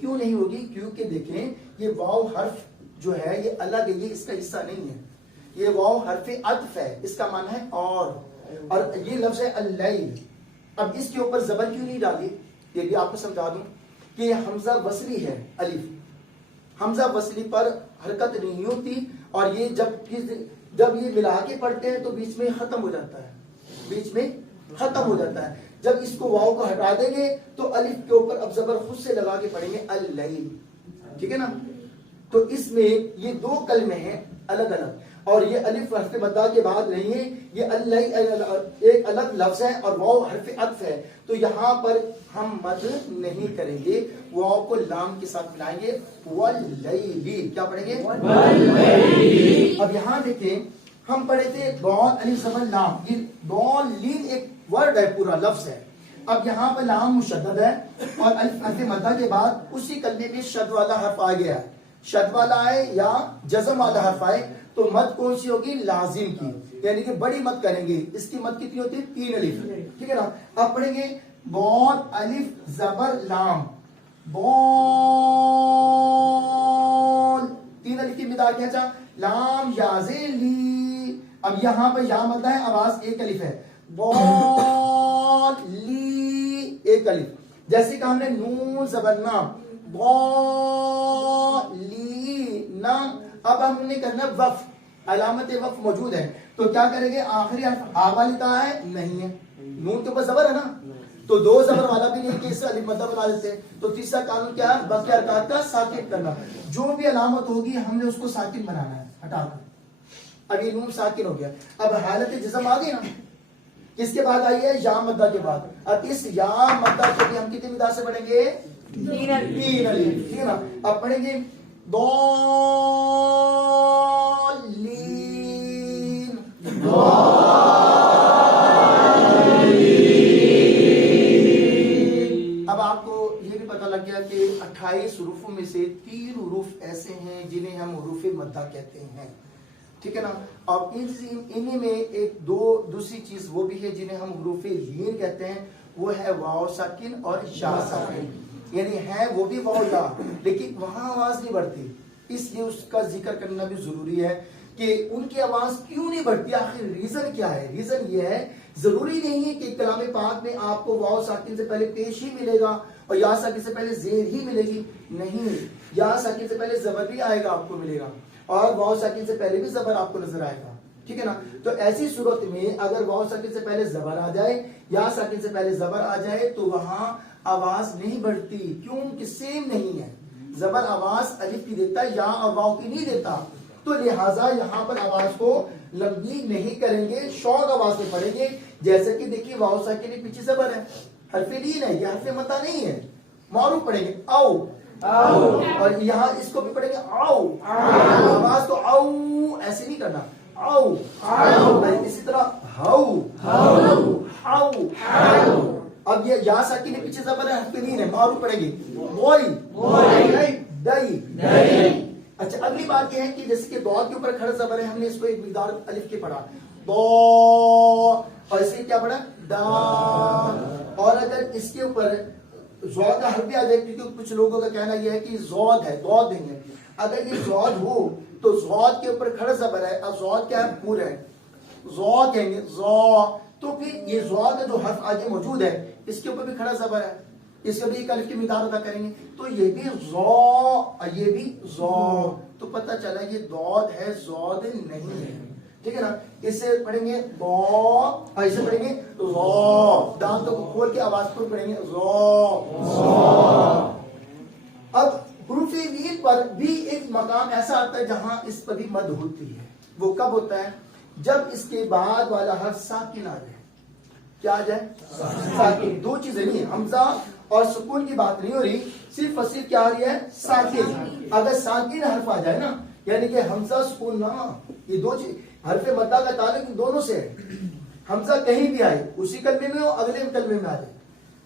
کیوں نہیں ہوگی؟ کیونکہ دیکھیں یہ واو حرف جو ہے یہ الگ ہے، یہ اس کا حصہ نہیں ہے، یہ واو حرف عطف ہے، اس کا معنی ہے اور یہ لفظ ہے اللیل. اب اس کے اوپر زبر کیوں نہیں ڈالی؟ یہ بھی آپ کو سمجھا دوں کہ یہ حمزہ وصلی ہے، الف حمزہ وصلی پر حرکت نہیں ہوتی، اور یہ جب یہ ملا کے پڑھتے ہیں تو بیچ میں ختم ہو جاتا ہے، بیچ میں ختم ہو جاتا ہے. جب اس کو واو کو ہٹا دیں گے تو الف کے اوپر اب زبر خود سے لگا کے پڑھیں گے اللیل. ٹھیک ہے نا؟ تو اس میں یہ دو کلمے ہیں الگ الگ، اور یہ الف حرف مدہ کے بعد نہیں ہے، یہ ایک الگ لفظ ہے اور واو حرف عطف ہے. تو یہاں پر ہم مد نہیں کریں گے، واو کو لام کے ساتھ ملائیں گے، واللیل. کیا پڑھیں گے؟ واللیل. اب یہاں دیکھیں ہم پڑھے تھے ضاد الف زبر لام، یہ ضالین ایک ورڈ ہے، پورا لفظ ہے. اب یہاں پر لام مشدد ہے اور الف حرف مدہ کے بعد اسی کلمے میں شد والا حرف آ گیا ہے، شد والا آئے یا جزم والا حرف آئے تو مد کون سی ہوگی؟ لازم کی، یعنی کہ بڑی مد کریں گے. اس کی مد کتنی ہوتی ہے؟ 3 الف. ٹھیک ہے نا؟ اب پڑھیں گے ضاد الف زبر لام، بول 3 الف کی مدار کیا چاہ لام یا لی. اب یہاں پر یا مد ہے، آواز 1 الف ہے، بول لی 1 الف. جیسے کہ ہم نے نون زبر نام، نا. اب ہم نے کرنا وقف، علامت وقف موجود ہے تو کیا کریں گے؟ آخری حرف آ والی تا ہے نہیں ہے، نون کے اوپر زبر ہے نا، تو 2 زبر والا بھی نہیں کہ اس سے الف مدہ بنا دیتے. تو تیسرا قانون کیا ہے؟ باقی حرکات کا ساکن کرنا، جو بھی علامت ہوگی ہم نے اس کو ساکن بنانا ہے ہٹا کر. اب یہ نون ساکن ہو گیا. اب حالت جزم آ گئی نا، کس کے بعد آئی ہے؟ یا مدہ کے بعد. اب اس یا مدہ کو بھی ہم کتنی مدار سے پڑھیں گے؟ 3 الف. ٹھیک ہے نا؟ اب پڑھیں گے ضالین. اب آپ کو یہ بھی پتہ لگ گیا کہ 28 حروفوں میں سے 3 حروف ایسے ہیں جنہیں ہم حروف مدہ کہتے ہیں. ٹھیک ہے نا؟ اب انہی میں ایک دوسری چیز وہ بھی ہے جنہیں ہم حروف لین کہتے ہیں، وہ ہے واو ساکن اور یا ساکن. یعنی ہے وہ بھی واو یا، لیکن وہاں آواز نہیں بڑھتی، اس لیے اس کا ذکر کرنا بھی ضروری ہے کہ ان کی آواز کیوں نہیں بڑھتی، آخر ریزن کیا ہے؟ ریزن یہ ہے، ضروری نہیں ہے کہ کلام پاک میں آپ کو واو ساکن سے پہلے پیش ہی ملے گا اور یا ساکن سے پہلے زیر ہی ملے گی. نہیں، یا ساکن سے پہلے زبر بھی آئے گا، آپ کو ملے گا، اور واو ساکن سے پہلے بھی زبر آپ کو نظر آئے گا. ٹھیک ہے نا؟ تو ایسی صورت میں اگر واو ساکن سے پہلے زبر آ جائے یا ساکن سے پہلے زبر آ جائے تو وہاں آواز نہیں بڑھتی، کیونکہ سیم نہیں ہے. زبر آواز الف کی دیتا ہے، یا اور واو کی نہیں دیتا. تو لہٰذا یہاں پر آواز کو لمبی نہیں کریں گے، شارٹ آواز میں پڑھیں گے. جیسے کہ دیکھیے واو ساکن کے پیچھے زبر ہے، حرف لین ہے، یہ حرف مدہ نہیں ہے. معروف پڑھیں گے او، اور یہاں اس کو بھی پڑھیں گے او. آواز کو او ایسے نہیں کرنا، او. اسی طرح ہو، ہو. اب یہ یا ساکن کے پیچھے زبر ہے، حرف لین ہے، معروف پڑھیں گے بوئی، دئی. اچھا اگلی بات یہ ہے کہ جیسے کہ ضاد کے اوپر کھڑا زبر ہے، ہم نے اس کو ایک مقدار الف کے پڑھا دو، اور اس کے کیا پڑھا دا. اور اگر اس کے اوپر ضاد کا حرف بھی آ جائے، کیونکہ کچھ لوگوں کا کہنا یہ ہے کہ ضاد ہے، ضاد نہیں ہے. اگر یہ ضاد ہو تو ضاد کے اوپر کھڑا زبر ہے، اور ضاد کیا ہے؟ پورا ہے، ضاد کہیں گے ضا. تو پھر یہ ضاد کا جو حرف آگے موجود ہے اس کے اوپر بھی کھڑا زبر ہے، اس کا بھی ایک الف کی مقدار ادا کریں گے تو یہ بھی ضا اور یہ بھی ضا. تو پتہ چلا یہ ضاد ہے، ضاد نہیں ہے. ٹھیک ہے نا؟ اس سے پڑھیں گے ضا اور اسے پڑھیں گے ضا. دانتوں کو کھول کے آواز کو پڑھیں گے ضا. اب حروف لین پر بھی ایک مقام ایسا آتا ہے جہاں اس پر بھی مد ہوتی ہے. وہ کب ہوتا ہے؟ جب اس کے بعد والا حرف ساکن آ جائے. کیا آ جائے؟ ساکن. 2 چیزیں نہیں، حمزہ اور سکون کی بات نہیں ہو رہی، صرف اور صرف کیا آ رہی ہے؟ ساکن. اگر ساکن حرف آ جائے نا، یعنی کہ حمزہ سکون نہ، یہ 2 چیز، حرف مدہ کا تعلق ان دونوں سے ہے. حمزہ کہیں بھی آئے، اسی کلمے میں ہو، اگلے کلمے میں آ جائے،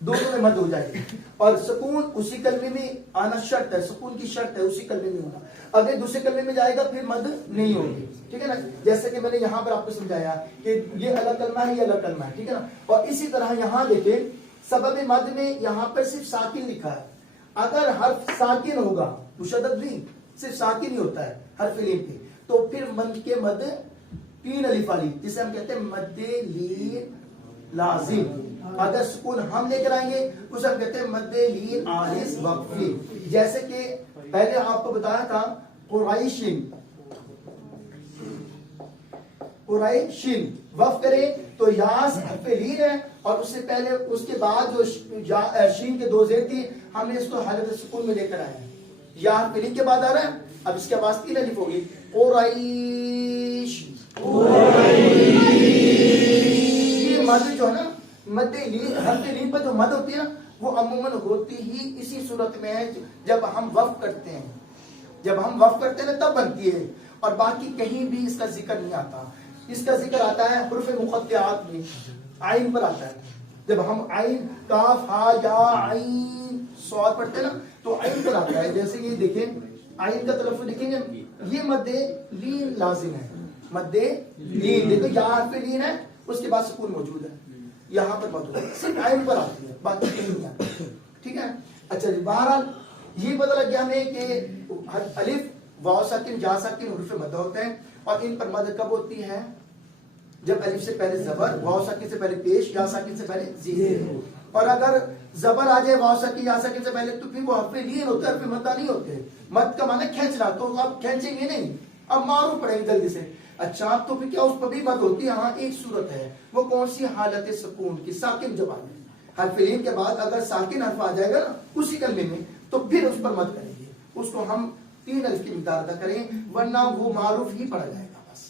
دونوں میں مد ہو جائے گی. اور سکون اسی کلمے میں آنا شرط ہے، سکون کی شرط ہے اسی کلمے میں ہونا. اگر دوسرے کلمے میں جائے گا پھر مد نہیں ہوگی. ٹھیک ہے نا؟ جیسے کہ میں نے یہاں پر آپ کو سمجھایا کہ یہ الگ کلمہ ہے، یہ الگ کلمہ ہے. ٹھیک ہے نا؟ اور اسی طرح یہاں دیکھیں سبب مد میں یہاں پر صرف ساکن لکھا ہے، اگر حرف ساکن ہوگا مشدد نہیں صرف ساکن ہی ہوتا ہے حرف لین پہ تو پھر مد کے مد 3 الف والی جسے ہم کہتے ہیں مد لین لازم. اگر سکون ہم لے کر آئیں گے اسے ہم کہتے ہیں مد لین عارض وقفی. جیسے کہ پہلے آپ کو بتایا تھا قریشن وقف کریں تو یاس حرف لین ہے اور اس سے پہلے اس کے بعد جو شین کے 2 زیر تھی ہم نے اس کو حالت سکون میں لے کر آئے ہیں. یا حرف لین کے بعد آ رہا ہے اب اس کے آواز 3 الف ہوگی قریش. یہ مد جو ہے نا مد لین حرف لین پر جو مد ہوتی ہے نا وہ عموماً ہوتی ہی اسی صورت میں ہے جب ہم وقف کرتے ہیں. جب ہم وقف کرتے ہیں تب بنتی ہے اور باقی کہیں بھی اس کا ذکر نہیں آتا. اس کا ذکر آتا ہے حروف مقطعات میں عین پر آتا ہے. جب ہم عین کاف ہا یا عین صاد پڑھتے ہیں نا تو عین پر آتا ہے. جیسے یہ دیکھیں عین کا تلفظ دیکھیں گے یہ مد لین لازم ہے. مد لین دیکھو یا حرف لین ہے اس کے بعد سکون موجود ہے یہاں پر موجود ہے صرف عین پر آتی ہے باقی کہیں نہیں آتی. ٹھیک ہے اچھا جی بہرحال یہ پتہ لگ گیا ہمیں کہ الف واو ساکن جا ساکن حروف مد ہوتے ہیں اور ان پر مد کب ہوتی ہے جب الف سے پہلے زبر واو ساکن سے پہلے پیش یا ساکن سے پہلے زیر. اور اگر زبر آ جائے واو ساکن یا ساکن سے پہلے تو پھر وہ حرف لین ہوتے ہیں حرف مد نہیں ہوتے. مد کا معنی کھینچنا تو آپ کھینچیں گے نہیں اب معروف پڑھیں گے جلدی سے. اچھا تو پھر کیا اس پر بھی مد ہوتی ہے ہاں ایک صورت ہے وہ کون سی حالت سکون کی ساکن جب آ جائے حرف لین کے بعد اگر ساکن حرف آ جائے گا نا اسی کلمے میں تو پھر اس پر مد کریں گے اس کو ہم 3 الف کی مقدار ادا کریں ورنہ وہ معروف ہی پڑھا جائے گا بس.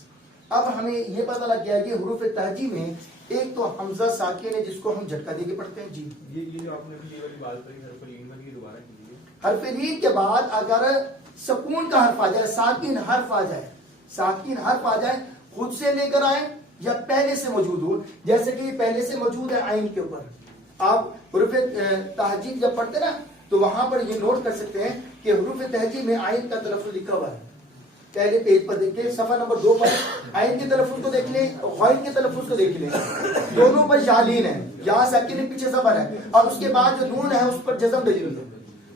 اب ہمیں یہ پتہ لگ گیا کہ حروف تہجی میں ایک تو حمزہ ساکن ہے جس کو ہم جھٹکا دے کے پڑھتے ہیں. جی یہ جو آپ نے یہ والی بات کری حرف لین والی دوبارہ کیجیے. حرف لین کے بعد اگر سکون کا حرف آ جائے ساکن حرف آ جائے ساکن حرف آ جائے خود سے لے کر آئے یا پہلے سے موجود ہو جیسے کہ پہلے سے موجود ہے عین کے اوپر. آپ حروف تہجی جب پڑھتے نا تو وہاں پر یہ نوٹ کر سکتے ہیں کہ حروف تہجی میں عین کا تلفظ لکھا ہوا ہے. پہلے پیج پر دیکھیں صفحہ نمبر 2 پر عین کے تلفظ کو دیکھ لیں غین کے تلفظ کو دیکھ لیں دونوں پر یا لین ہے یا ساکن ہے پیچھے زبر ہے اور اس کے بعد جو نون ہے اس پر جزم ڈلی ہوئی ہے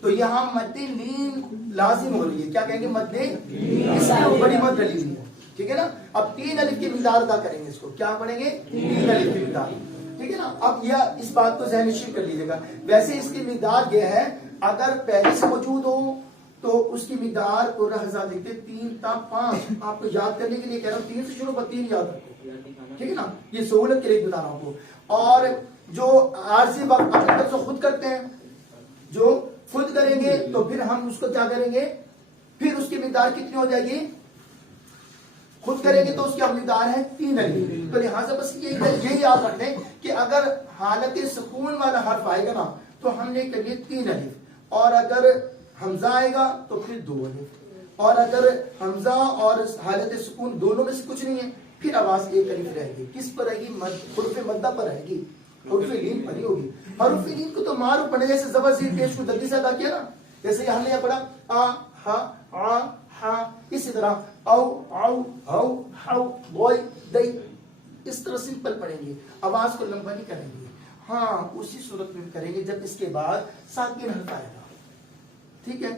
تو یہاں مد لین لازم ہو رہی ہے. کیا کہیں گے مد لین اس میں بڑی مد ڈلی ہوئی ہے. ٹھیک ہے نا. اب 3 الف کی مقدار ادا کریں گے اس کو کیا پڑھیں گے 3 الف کی مقدار. ٹھیک ہے نا. اب یہ اس بات کو ذہن نشین کر لیجیے گا. ویسے اس کی مقدار یہ ہے اگر پہلے سے موجود ہو تو اس کی مقدار کو رہزہ لکھتے 3 تا 5 آپ کو یاد کرنے کے لیے کہہ رہا ہوں 3 سے شروع پر 3 یاد رکھو. ٹھیک ہے نا. یہ سہولت کے لیے بتا رہا ہوں کو. اور جو عارضی وقت اپنی طرف سے خود کرتے ہیں جو خود کریں گے تو پھر ہم اس کو کیا کریں گے پھر اس کی مقدار کتنی ہو جائے گی خود کریں گے تو اس کی مقدار ہے 3 الف. تو لہٰذا بس یہی یاد رکھ لیں کہ اگر حالت سکون والا حرف آئے گا نا تو ہم نے کریے 3 الف اور اگر حمزہ آئے گا تو پھر 2 الف اور اگر حمزہ اور حالت سکون دونوں میں سے کچھ نہیں ہے پھر آواز 1 الف رہے گی. کس پر رہے گی حروف مدہ پر رہے گی حروف لین پر نہیں ہوگی. حروف لین کو تو معروف پڑھنے جیسے زبر زیر پیش کو جلدی سے ادا کیا نا جیسے ہم نے یہ پڑھا آ ہا آ ہا اسی طرح او او ہو ہو بوئی دئی اس طرح سمپل پڑھیں گے آواز کو لمبا نہیں کریں گے. ہاں اسی صورت میں کریں گے جب اس کے بعد ساکن حرف آئے گا. ٹھیک ہے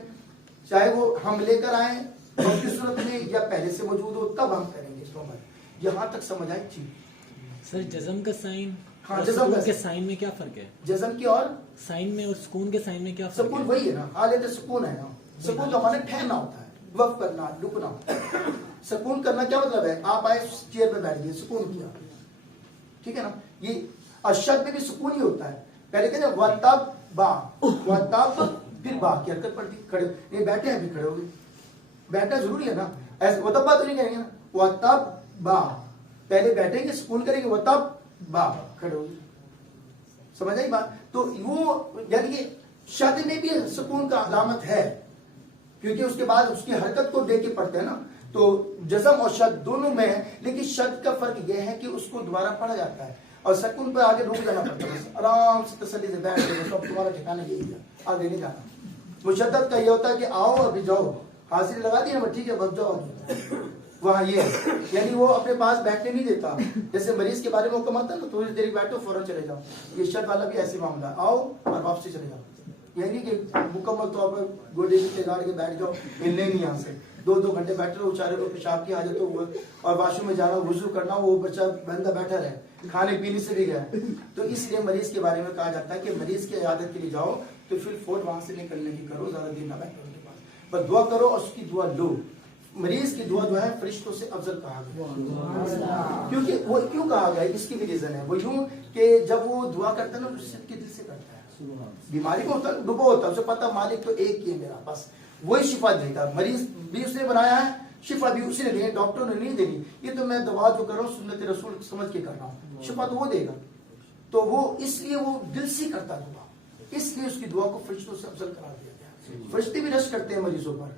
چاہے وہ ہم لے کر آئیں اس صورت میں یا پہلے سے موجود ہو تب ہم کریں گے اس کو. یہاں تک سمجھ آئے. جی سر جزم کا سائن ہاں جزم کے سائن میں کیا فرق ہے جزم کی اور سائن میں اور سکون کے سائن میں کیا فرق سکون ہے وہی ہے نا حالت سکون ہے نا. سکون کا معنی ٹھہرنا ہوتا ہے وقف کرنا رکنا. سکون کرنا کیا مطلب ہے آپ آئے چیئر پہ بیٹھ گئے سکون کیا. ٹھیک ہے نا. یہ اشد میں بھی سکون ہی ہوتا ہے. پہلے کہتے ہیں وتب با وتب پھر با کی حرکت پڑتی کھڑے نہیں بیٹھے ہیں بھی کھڑے ہو گئے بیٹھنا ضروری ہے نا. ایسے وتب با تو نہیں کریں گے نا وتب با پہلے بیٹھیں گے سکون کریں گے وتب با کھڑے ہو گئے. سمجھ آئی بات. تو وہ یعنی کہ شد میں بھی سکون کا علامت ہے کیونکہ اس کے بعد اس کی حرکت کو دیکھ کے پڑھتے ہیں نا. تو جزم اور شد دونوں میں ہے لیکن شد کا فرق یہ ہے کہ اس کو دوبارہ پڑھا جاتا ہے اور سکون پہ آگے رک جانا پڑتا ہے. آرام سے تسلی سے بیٹھ کے سب تمہارا ٹھکانا یہی ہے آگے نہیں جانا. مشدد کا یہ ہوتا ہے کہ آؤ ابھی جاؤ حاضری لگا دی نا ٹھیک ہے بس جاؤ وہاں یہ یعنی وہ اپنے پاس بیٹھنے نہیں دیتا. جیسے مریض کے بارے میں حکم آتا ہے نا تھوڑی دیر بیٹھو فوراً چلے جاؤ. یہ شد والا بھی ایسے معاملہ آؤ اور واپسی چلے جاؤ. یعنی کہ مکمل طور پر گوڈے سے گاڑ کے بیٹھ جاؤ, ہلنے نہیں یہاں سے, 2 گھنٹے بیٹھے رہو, بیچارے کو پیشاب کی حاجت ہو اور واش روم میں جانا, وضو کرنا, وہ بچہ بندہ بیٹھا رہے, کھانے پینے سے بھی گیا. تو اس لیے مریض کے بارے میں کہا جاتا ہے کہ مریض کی عیادت کے لیے جاؤ تو پھر فوٹ وہاں سے نکلنے کی کرو, زیادہ دیر نہ بیٹھو ان کے پاس, بس دعا کرو اور اس کی دعا لو. مریض کی دعا جو ہے فرشتوں سے افضل کہا گیا, کیونکہ وہ کیوں کہا گیا, اس کی بھی ریزن ہے. وہ یوں کہ جب وہ دعا کرتا ہے نا تو صدق کے دل سے کرتا ہے. بیماری کو ہوتا ہے ڈبو ہوتا ہے, اسے پتا مالک تو ایک ہی ہے میرا, بس وہی شفا دے گا. مریض بھی اس نے بنایا ہے, شفا بھی اسی نے دی ہے, ڈاکٹر نے نہیں دینی. یہ تو میں دوا جو کر رہا ہوں سنت رسول سمجھ کے کر رہا ہوں, شفا تو وہ دے گا. تو وہ اس لیے وہ دل سے کرتا دعا, اس لیے اس کی دعا کو فرشتوں سے افضل قرار دیا گیا. فرشتے بھی رش کرتے ہیں مریضوں پر,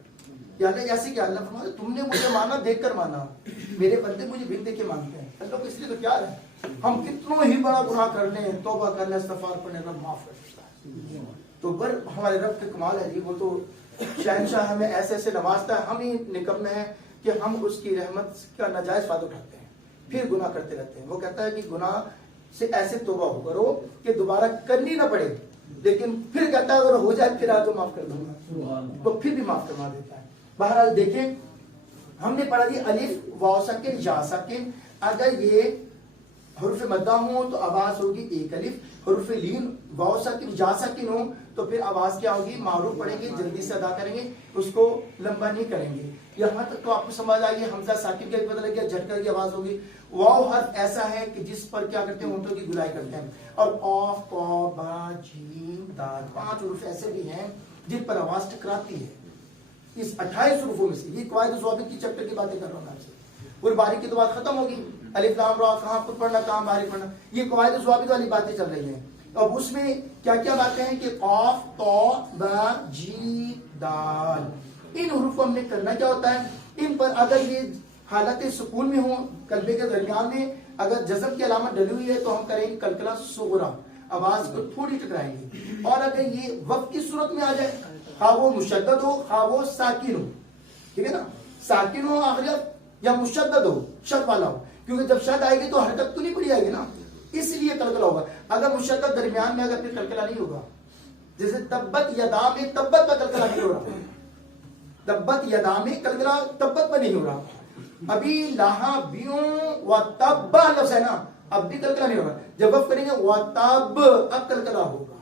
یا اللہ جیسے کہ اللہ فرماتا تم نے مجھے مانا دیکھ کر مانا, میرے بندے مجھے بن دیکھ کے مانتے ہیں. اللہ کو اس لیے تو پیار ہے, ہم کتنوں ہی بڑا گناہ کر لیں, توبہ کر لیں, استغفار پڑھ لیں, رب معاف کر دیتا ہے. تو پر ہمارے رب کے کمال ہے جی, وہ تو شہنشاہ ہمیں ایسے ایسے نوازتا ہے, ہم ہی نکمنے ہیں کہ ہم اس کی رحمت کا ناجائز فائدہ اٹھاتے ہیں, پھر گناہ کرتے رہتے ہیں. وہ کہتا ہے کہ گناہ سے ایسے توبہ ہو کرو کہ دوبارہ کرنی نہ پڑے, لیکن پھر کہتا ہے اگر ہو جائے پھر آج معاف کر دوں گا, تو پھر بھی معاف کروا دیتا ہے. بہرحال دیکھیں ہم نے پڑھا دی الف واو ساکن یا ساکن, اگر یہ حرف مدہ ہوں تو آواز ہوگی ایک الف, حرف لین واو ساکن یا ساکن ہوں تو پھر آواز کیا ہوگی, معروف پڑھیں گے, جلدی سے ادا کریں گے, اس کو لمبا نہیں کریں گے. یہاں تک تو آپ کو سمجھ آئیے, حمزہ ساکن کا بھی پتہ لگ گیا, جھٹکا کی آواز ہوگی. واو حرف ایسا ہے کہ جس پر کیا کرتے ہیں, ہونٹوں کی گلائی کرتے ہیں. اور قاف قا با جیم دال 5 حروف ایسے بھی ہیں جن پر آواز ٹکراتی ہے. اس 28 حروفوں میں سے, یہ قواعد ضوابط کی چیپٹر کی باتیں کر رہا ہوں آپ سے, اور باریک کی تو بات ختم ہوگی, الف لام را کہاں خود پڑھنا کہاں باریک پڑھنا, یہ قواعد ضوابط والی باتیں چل رہی ہیں. اب اس میں کیا کیا باتیں ہیں کہ قاف طا با جیم دال, ان حروف کو ہم نے کرنا کیا ہوتا ہے, ان پر اگر یہ حالت سکون میں ہوں, کلبے کے درمیان میں اگر جزم کی علامت ڈلی ہوئی ہے تو ہم کریں گے کلکلا صغرا, آواز کو تھوڑی ٹکرائیں گے. اور اگر یہ وقت کی صورت میں آ جائے, خواہ وہ مشدد ہو خواہ وہ ساکن ہو, ٹھیک ہے نا, ساکن ہو آخریت یا مشدد ہو, شد والا ہو, کیونکہ جب شد آئے گی تو حرکت تو نہیں پڑی آئے گی نا, اس لیے کلکلا ہوگا. اگر مشدد درمیان میں اگر پھر کلکلا نہیں ہوگا, جیسے تبت یدا میں تبت کا کلکلا نہیں ہو رہا, تبت یدا میں کلکلا تبت پر نہیں ہو رہا. ابھی لاہا بیوں و تب لفظ ہے نا, اب بھی کلکلا نہیں ہوگا. جب وقف کریں گے و تب, اب کلکلا ہوگا.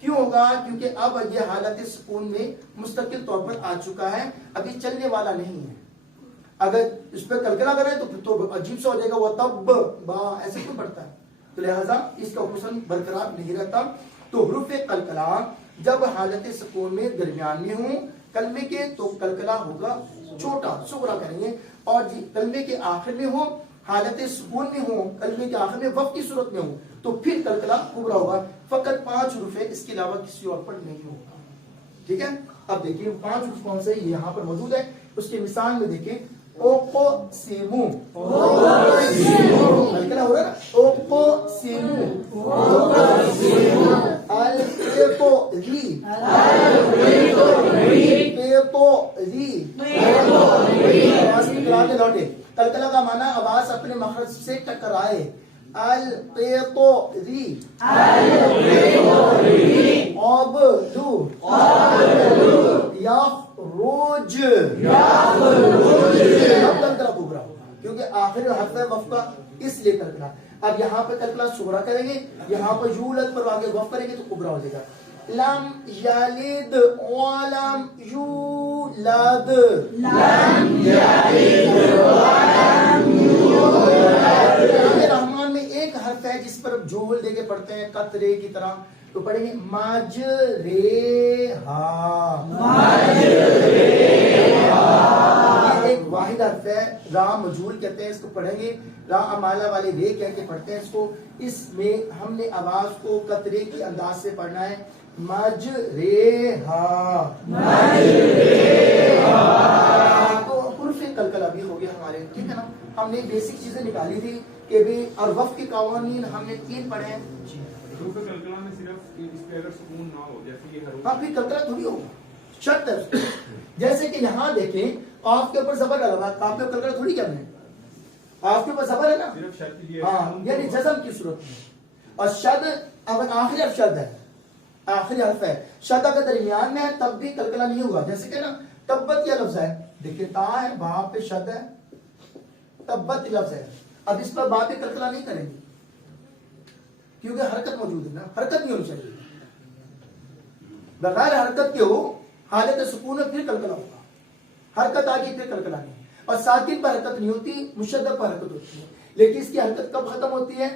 کیوں ہوگا, کیونکہ اب یہ حالت سکون میں مستقل طور پر آ چکا ہے, ابھی چلنے والا نہیں ہے. اگر اس پہ کلکلا کریں تو پھر تو عجیب سا ہو جائے گا, وہ تب با ایسے کیوں پڑتا ہے, تو لہذا اس کا حسن برقرار نہیں رہتا. تو حروف کلکلا جب حالت سکون میں درمیان میں ہوں کلمے کے تو کلکلا ہوگا چھوٹا, صغرا کریں گے. اور کلمے کے آخر میں ہو, حالت سکون میں ہو, کلمے کے آخر میں وقت کی صورت میں ہو تو پھر کلکلا کبرا ہوگا. فقط 5 حروف ہے, اس کے علاوہ کسی اور پر نہیں ہوگا. ٹھیک ہے, اب دیکھیں 5 حروف کون سے یہاں پر موجود ہے, اس کی مثال میں دیکھیں. اوقو سیمو, کلکلا ہو رہا ہے نا, اوقو سیمو, الپیپو ری, پیپو ری, آواز کی کلا کے لوٹے. کلکلا کا معنی آواز اپنے مخرج سے ٹکرائے. الپیپو ری, اوبلو, یخرج, اب کلکلا کبرا کیونکہ آخر حرف ہے وقف کا, اس لیے کلکلا. اب یہاں پہ کلکلا صغرا کریں گے, یہاں پر یولد پر آگے وقف کریں گے تو کبرا ہو جائے گا. لم یلد ولم یولد, لم یلد ولم یولد. رحمان میں ایک حرف ہے جس پر جول دے کے پڑھتے ہیں قطرے کی طرح, تو پڑھیں گے مجریہا, ایک واحد حرف ہے, را مجھول کہتے ہیں اس کو, پڑھیں گے را امالہ والے رے کہہ کے پڑھتے ہیں اس کو. اس میں ہم نے آواز کو قطرے کی انداز سے پڑھنا ہے, مجریہا. تو حروف کلکلا بھی ہو گیا ہمارے, ٹھیک ہے نا. ہم نے بیسک چیزیں نکالی تھی کہ بھی, اور وقت کے قوانین ہم نے 3 پڑھے ہیں. حروف کلکلا میں صرف اس پہ اگر سکون نہ ہو, جیسے یہ حروف, ہاں پھر کلکلا تھوڑی ہوگا, شرط ہے اس کی. جیسے کہ یہاں دیکھیں قاف کے اوپر زبر لگا ہوا ہے, قاف کے اوپر کلکلا تھوڑی کرنا ہے, قاف کے اوپر زبر ہے نا, صرف شرط یہ ہاں, یعنی جزم کی صورت میں. اور شد اگر آخری حرف شد ہے آخری حرف ہے. شد اگر درمیان میں ہے تب بھی کلکلا نہیں ہوگا. جیسے کہ نا تبت یہ لفظ ہے, دیکھیں تا ہے وہاں پہ شد ہے, تبت لفظ ہے. اب اس پر با پہ کلکلا نہیں کریں گے کیونکہ حرکت موجود ہے نا, حرکت نہیں ہونی چاہیے. بغیر حرکت کے ہو حالت سکون میں پھر کلکلا ہوگا. حرکت آ گئی پھر کلکلا نہیں. اور ساکن پر حرکت نہیں ہوتی, مشدد پر حرکت ہوتی ہے. لیکن اس کی حرکت کب ختم ہوتی ہے؟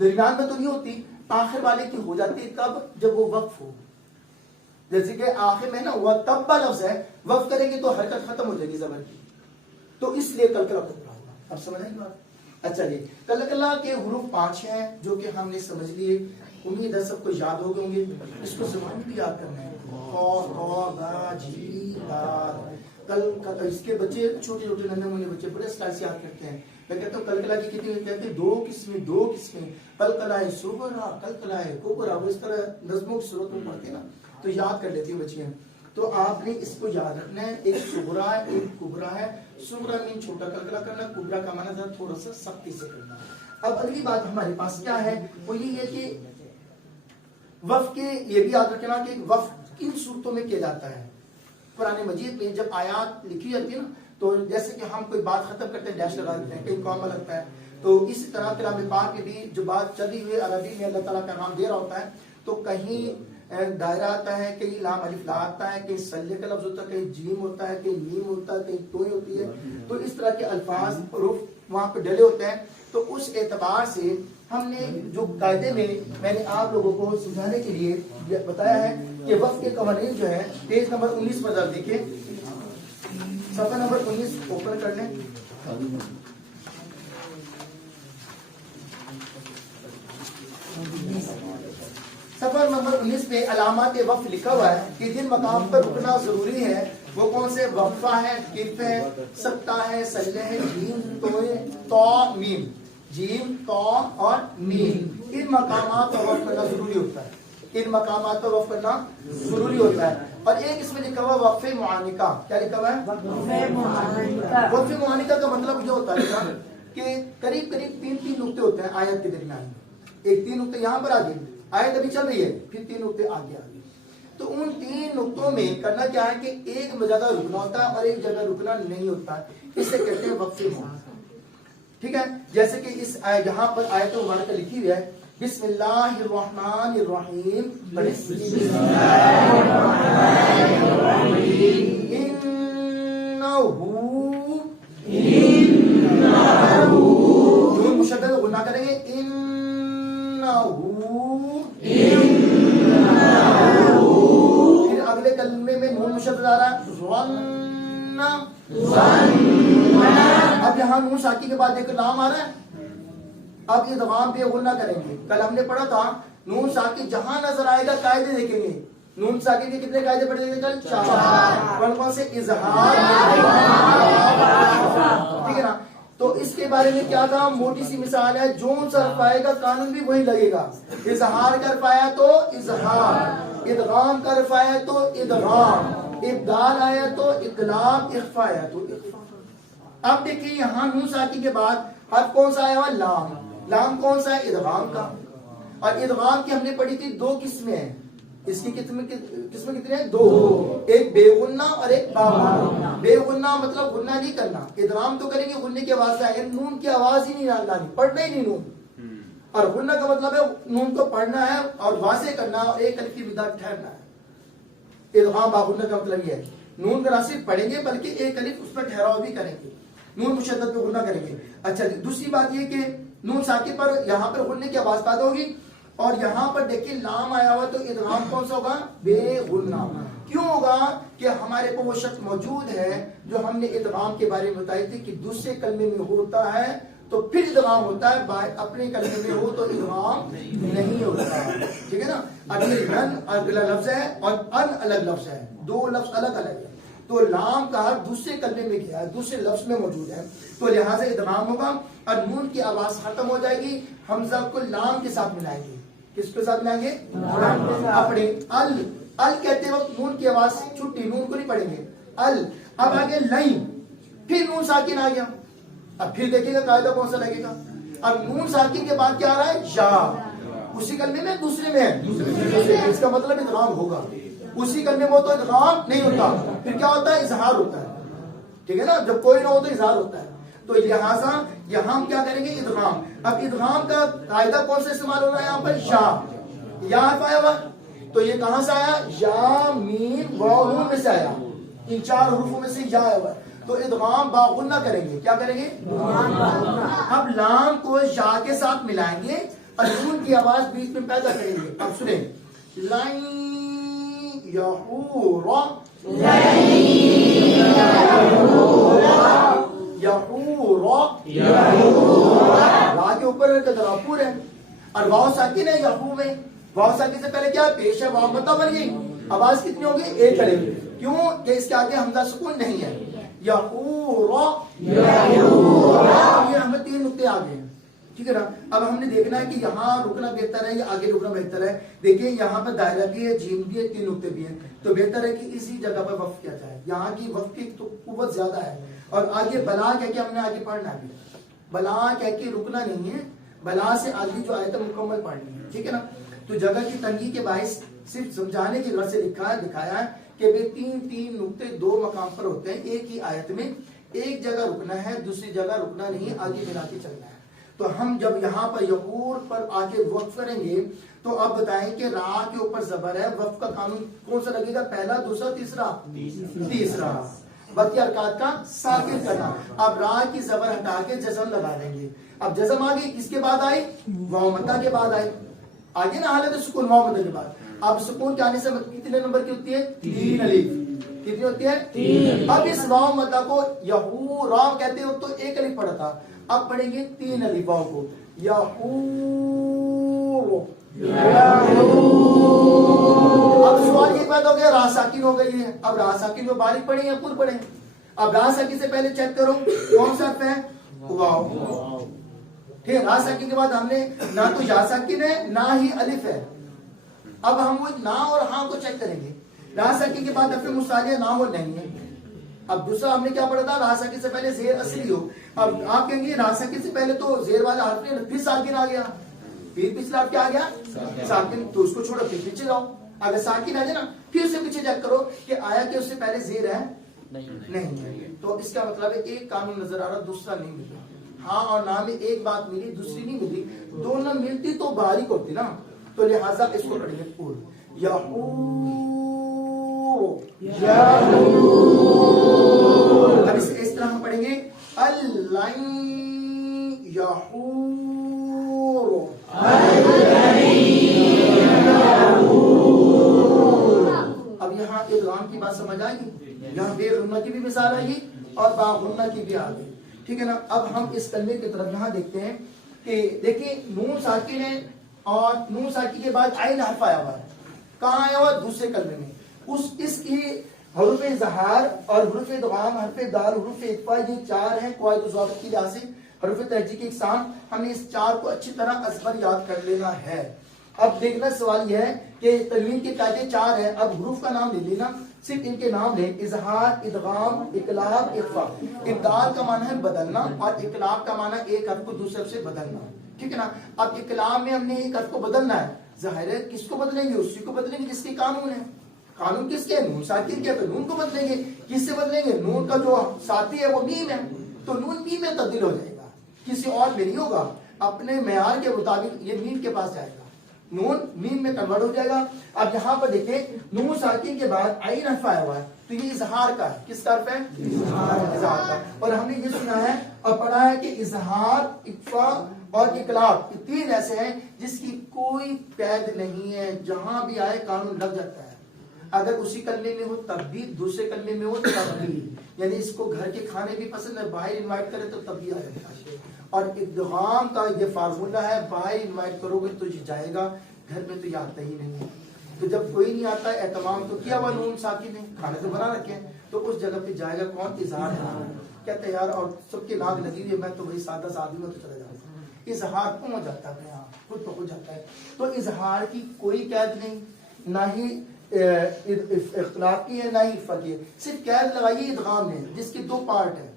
درمیان میں تو نہیں ہوتی, آخر والے کی ہو جاتی ہے کب؟ جب وہ وقف ہو. جیسے کہ آخر میں نا وہ تبا لفظ ہے, وقف کریں گے تو حرکت ختم ہو جائے گی زبر کی, تو اس لیے کلکلا کلکلا ہوگا. اب سمجھ آئی بات؟ اچھا جی, کلکلا کے حروف 5 ہیں جو کہ ہم نے سمجھ لیے. امید ہے سب کو یاد ہو گئے ہوں گے. اس کو زبان بھی یاد کرنا ہے. اس کے بچے چھوٹے چھوٹے ننھے منھے بچے بڑے اسٹائل سے یاد کرتے ہیں. میں کہتا ہوں کلکلا کی کتنی کہتے ہیں 2 قسمیں, کلکلا صغرا, کلکلا کبرا. وہ اس طرح نظموں کی صورت میں پڑھتے ہیں نا, تو یاد کر لیتی ہیں بچیاں. تو آپ نے اس کو یاد رکھنا ہے. ایک صغرا ہے, ایک کبرا ہے. صغرا میں چھوٹا کلکلا کرنا, کبرا کا معنی ذرا تھوڑا سا سختی سے کرنا. اب اگلی بات ہمارے پاس کیا ہے, وہ یہ ہے کہ وقف کے, یہ بھی یاد رکھنا کہ وقف کن صورتوں میں کیا جاتا ہے. قرآن مجید میں جب آیات لکھی جاتی ہے نا, تو جیسے کہ ہم کوئی بات ختم کرتے ہیں ڈیش لگا دیتے ہیں, کہیں کاما لگتا ہے, تو اسی طرح کلام پاک میں بھی جو بات چلی ہوئی عربی میں اللہ تعالیٰ کا نام دے رہا ہوتا ہے, تو کہیں دائرہ آتا ہے, کہیں لام الف لا آتا ہے, کہیں سلے کا لفظ ہوتا ہے, کہیں جیم ہوتا ہے, کہیں میم ہوتا ہے, کہیں توئی ہوتی ہے. تو اس طرح کے الفاظ حروف وہاں پہ ڈلے ہوتے ہیں. تو اس اعتبار سے ہم نے جو قاعدے میں نے آپ لوگوں کو سمجھانے کے لیے بتایا ہے کہ وقف کے قوانین جو ہے پیج نمبر 19 پر ذرا دیکھیں, صفحہ نمبر 19 اوپن کر لیں. صفحہ نمبر 19 پہ علامات وقف لکھا ہوا ہے کہ جن مقام پر رکنا ضروری ہے وہ کون سے؟ وقفہ ہے, کف ہے, سکتہ ہے, سلے ہے, جیم, تو, میم. جیم, تو اور میم. ان مقامات پر وقف کرنا ضروری ہوتا ہے. ان مقامات پر وقف کرنا ضروری ہوتا ہے. اور ایک اس میں لکھا ہوا وقف معانقہ. کیا لکھا ہوا ہے؟ وقف معانقہ کا مطلب یہ ہوتا ہے کہ قریب 3 نقطے ہوتے ہیں آیت کے درمیان. ایک 3 نقطے یہاں پر آگے, آیت ابھی چل رہی ہے, پھر 3 نقطے آگے. تو ان 3 نقطوں میں کرنا کیا ہے کہ ایک جگہ رکنا ہوتا ہے اور ایک جگہ رکنا نہیں ہوتا. اسے کہتے ہیں وقف معانقہ. ٹھیک ہے, جیسے کہ اس یہاں پر آیت مبارکہ لکھی ہوئی ہے بسم اللہ الرحمن الرحیم. نون مشدد غنہ کریں گے, پھر اگلے کلمے میں نون مشدد آ رہا ہے, اب یہاں نون ساکی کے بعد ایک لام آ رہا ہے. اب ادغام پہ غنہ کریں گے. کل ہم نے پڑھا تھا نون ساکی جہاں نظر آئے گا قاعدے دیکھیں گے. نون ساکی کے کتنے قاعدے پڑھے گے کل؟ 4. کون سے؟ اظہار. ٹھیک ہے نا. تو اس کے بارے میں کیا تھا؟ موٹی سی مثال ہے, جو سا حرف آئے گا قانون بھی وہی لگے گا. اظہار کا حرف آیا تو اظہار, ادغام کا حرف آیا تو ادغام, ابدال آیا تو اقلاب, اخفا آیا تو اخفا. اب دیکھیں یہاں نون ساکی کے بعد حرف کون سا آیا ہوا؟ لام. لام کون سا ہے؟ ادغام کا. اور ادغام کی ہم نے پڑھی تھی 2 قسمیں ہیں. اس کی قسمیں کتنے ہیں؟ 2. ایک بے غنہ اور ایک با غنہ. بے غنہ مطلب غنہ نہیں کرنا. ادغام تو کریں گے غنہ کی آواز سے آئے, نون کی آواز ہی نہیں لانی, پڑھنا ہی نہیں نون. اور غنہ کا مطلب ہے نون کو پڑھنا ہے اور واضح کرنا اور ایک الف کی مداد ٹھہرنا ہے. ادغام با غنہ کا مطلب یہ ہے نون کا نہ صرف پڑھیں گے بلکہ ایک الف اس پر ٹھہراؤ بھی کریں گے, نون مشدد پہ غنہ کریں گے. اچھا جی, دوسری بات یہ کہ نون ساکن پر یہاں پر غنہ کی آواز پیدا ہوگی, اور یہاں پر دیکھیں لام آیا ہوا تو ادغام کون سا ہوگا؟ بے غنہ. کیوں ہوگا؟ کہ ہمارے کو وہ شرط موجود ہے جو ہم نے ادغام کے بارے میں بتائی تھی کہ دوسرے کلمے میں ہوتا ہے تو پھر ادغام ہوتا ہے, اپنے کلمے میں ہو تو ادغام نہیں ہوتا. ٹھیک ہے نا. اگلا لفظ ہے اور ان الگ لفظ ہے, 2 لفظ الگ الگ ہے. تو لام کا حرف دوسرے کلمے میں گیا ہے, دوسرے لفظ میں موجود ہے, تو لہٰذا ادغام ہوگا اور نون کی آواز ختم ہو جائے گی. حمزہ کو لام کے ساتھ ملائیں گے. کس کے ساتھ ملائیں گے؟ اپنے ال کہتے وقت نون کی آواز چھٹی, نون کو نہیں پڑھیں گے. ال. اب آگے لائن, پھر نون ساکن آ گیا. اب پھر دیکھیں گا قاعدہ کون سا لگے گا. اب نون ساکن کے بعد کیا آ رہا ہے؟ یا. اسی کلمے میں دوسرے میں ہے، اس کا مطلب ادغام ہوگا. اسی کلمے میں ہو تو ادغام نہیں ہوتا، پھر کیا ہوتا ہے؟ اظہار ہوتا ہے. ٹھیک ہے نا، جب کوئی نہ ہو تو اظہار ہوتا ہے. تو لہٰذا یہاں ہم کیا کریں گے؟ ادغام. اب ادغام کا قاعدہ کون سا استعمال ہو رہا ہے یہاں پر؟ یا حرف آیا ہوا، تو یہ کہاں سے آیا؟ یا میم واو نون میں سے آیا، ان 4 حروفوں میں سے یا آیا ہوا. تو ادغام باغنہ کریں گے. کیا کریں گے؟ اب لام کو یا کے ساتھ ملائیں گے اور نون کی آواز بیچ میں پیدا کریں گے. اب سنیں، لن یحور، را کے اوپر راپور ہے اور واو ساکن ہے یحو میں. واو ساکن سے پہلے کیا پیش ہے؟ واو مدہ بن گئی. آواز کتنی ہوگی؟ ایک کرے گی. کیوں کہ اس کے آگے حمزہ سکون نہیں ہے. یحور، یہ ہمیں 3 نقطے آگے ہیں. ٹھیک ہے نا. اب ہم نے دیکھنا ہے کہ یہاں رکنا بہتر ہے یا آگے رکنا بہتر ہے. دیکھیں یہاں پر دائرہ بھی ہے، جیم بھی ہے، 3 نقطے بھی ہیں، تو بہتر ہے کہ اسی جگہ پر وقف کیا جائے. یہاں کی وقف کی تو قوت زیادہ ہے. اور آگے بلا کہہ کے ہم نے آگے پڑھنا ہے، بلا کہہ کے رکنا نہیں ہے، بلا سے آگے جو آیت مکمل پڑھنی ہے. ٹھیک ہے نا. تو جگہ کی تنگی کے باعث صرف سمجھانے کی غرض سے لکھا ہے، دکھایا ہے کہ بے 3 نقطے 2 مقام پر ہوتے ہیں ایک ہی آیت میں. ایک جگہ رکنا ہے، دوسری جگہ رکنا نہیں، آگے ملا کے چلنا ہے. تو ہم جب یہاں پر یحور پر آگے وقف کریں گے تو اب بتائیں کہ را کے اوپر زبر ہے، وقف کا قانون کون سا لگے گا؟ پہلا، دوسرا، تیسرا. باقی حرکات کا ساکن کرنا. اب را کی زبر ہٹا کے جزم لگا دیں گے. اب جزم آگے کس کے بعد آئی؟ واو مدہ کے بعد آئی. آگے نا حالت سکون واو مدہ کے بعد. اب سکون کے آنے سے کتنے نمبر کی ہوتی ہے؟ 3 الف. کتنی ہوتی ہے؟ 3. اب اس واو مدہ کو یحو را کہتے ہو تو 1 الف پڑا تھا، اب پڑھیں گے 3 الف واو کو. یحو. اب سوال یہ پیدا ہو گیا، را ساکن ہو گئی ہے. اب را ساکن میں باریک پڑھیں یا پر پڑھیں؟ اب را ساکن سے پہلے چیک کرو کون سا حرف ہے؟ واو. ٹھیک ہے. را ساکن کے بعد ہم نے نہ تو یا ساکن ہے نہ ہی الف ہے. اب ہم وہ نا اور ہاں کو چیک کریں گے. را ساکن کے بعد حرف مستعلیہ نہ ہو نہیں ہے. اب دوسرا ہم نے کیا پڑھا تھا؟ را ساکن سے پہلے زیر اصلی ہو. اب آپ کہیں گے را ساکن سے پہلے تو زیر والا حرف نہیں، پھر ساکن آ گیا، پھر پچھلا کیا آ گیا؟ ساکن. تو اس کو چھوڑو پھر پیچھے جاؤ. اگر ساکن آ جائے نا پھر سے پیچھے چیک کرو کہ آیا کہ اس سے پہلے زیر ہے؟ نہیں ہے. تو اس کا مطلب ہے ایک قانون نظر آ رہا، دوسرا نہیں ملا. ہاں اور نہ میں ایک بات ملی، دوسری نہیں ملی. دونوں ملتی تو باریک ہوتی نا. تو لہٰذا اس کو پڑھیں گے پور. اب اس طرح ہم پڑھیں گے اللَّن یحور. اب یہاں ادغام کی بات سمجھ آئے گی. یہاں بے غنہ کی بھی مثال آئے گی اور با غنہ کی بھی آ گئی. ٹھیک ہے نا. اب ہم اس کلمے کی طرف یہاں دیکھتے ہیں کہ دیکھیں نون ساکن ہے اور نون ساکن کے بعد عین حرف آیا ہوا ہے. کہاں آیا ہوا؟ دوسرے کلمے میں. اس کی حروف اظہار اور حروف ادغام، حرف دال، حروف اخفاء، یہ 4 ہیں قواعد ضابط کی لحاظ سے حروف ترجیح کی اقسام. ہم نے اس 4 کو اچھی طرح ازبر یاد کر لینا ہے. اب دیکھنا سوال یہ ہے کہ تنوین کے قاعدے 4 ہیں. اب حروف کا نام لے لینا، صرف ان کے نام لیں: اظہار، ادغام، اقلاب، اخفاء. ابدال کا معنی ہے بدلنا اور اقلاب کا معنی ایک حرف کو دوسرے حرف سے بدلنا. ٹھیک ہے نا. اب اقلاب میں ہم نے ایک حرف کو بدلنا ہے. ظاہر ہے کس کو بدلیں گے؟ اسی کو بدلیں گے جس کے قانون ہے. قانون کس کے؟ نون ساکن کے. تو نون کو بدلیں گے. کس سے بدلیں گے؟ نون کا جو ساتھی ہے وہ میم ہے، تو نون میم میں تبدیل ہو جائے گا، کسی اور میں نہیں ہوگا. اپنے معیار کے مطابق یہ میم کے پاس جائے گا، نون میم میں کنورٹ ہو جائے گا. اب یہاں پر دیکھیں نون ساکن کے بعد عین حرف آیا ہوا ہے، تو یہ اظہار کا ہے. کس کا حرف ہے؟ اظہار کا. اور ہم نے یہ سنا ہے اور پڑھا ہے کہ اظہار، اخفاء اور اقلاب 3 ایسے ہیں جس کی کوئی قید نہیں ہے، جہاں بھی آئے قانون لگ جاتا ہے. اگر اسی کلمے میں ہو تب بھی، دوسرے کلمے میں ہو تب بھی. یعنی اس کو گھر کے کھانے بھی پسند ہے، باہر انوائٹ کرے تو تب بھی آ جاتا ہے. اور ادغام کا یہ فارمولہ ہے، باہر انوائٹ کرو گے تو یہ جائے گا، گھر میں تو یہ آتا ہی نہیں ہے. تو جب کوئی نہیں آتا ہے، اہتمام تو کیا ہوا نون ساکن نے، کھانے تو بنا رکھے ہیں، تو اس جگہ پہ جائے گا کون؟ اظہار ہے. کہتے ہیں یار اور سب کے ناک لگی ہوئی ہے، میں تو وہی سادہ سا آدمی ہوں تو چلا جاتا ہوں. اظہار کیوں ہو جاتا ہے؟ یہاں خود بخود جاتا ہے. تو اظہار کی کوئی قید نہیں، نہ ہی اختلاف کی ہے نہ ہی اخفاء کی ہے. صرف قید لگائیے ادغام میں، جس کے 2 پارٹ ہیں،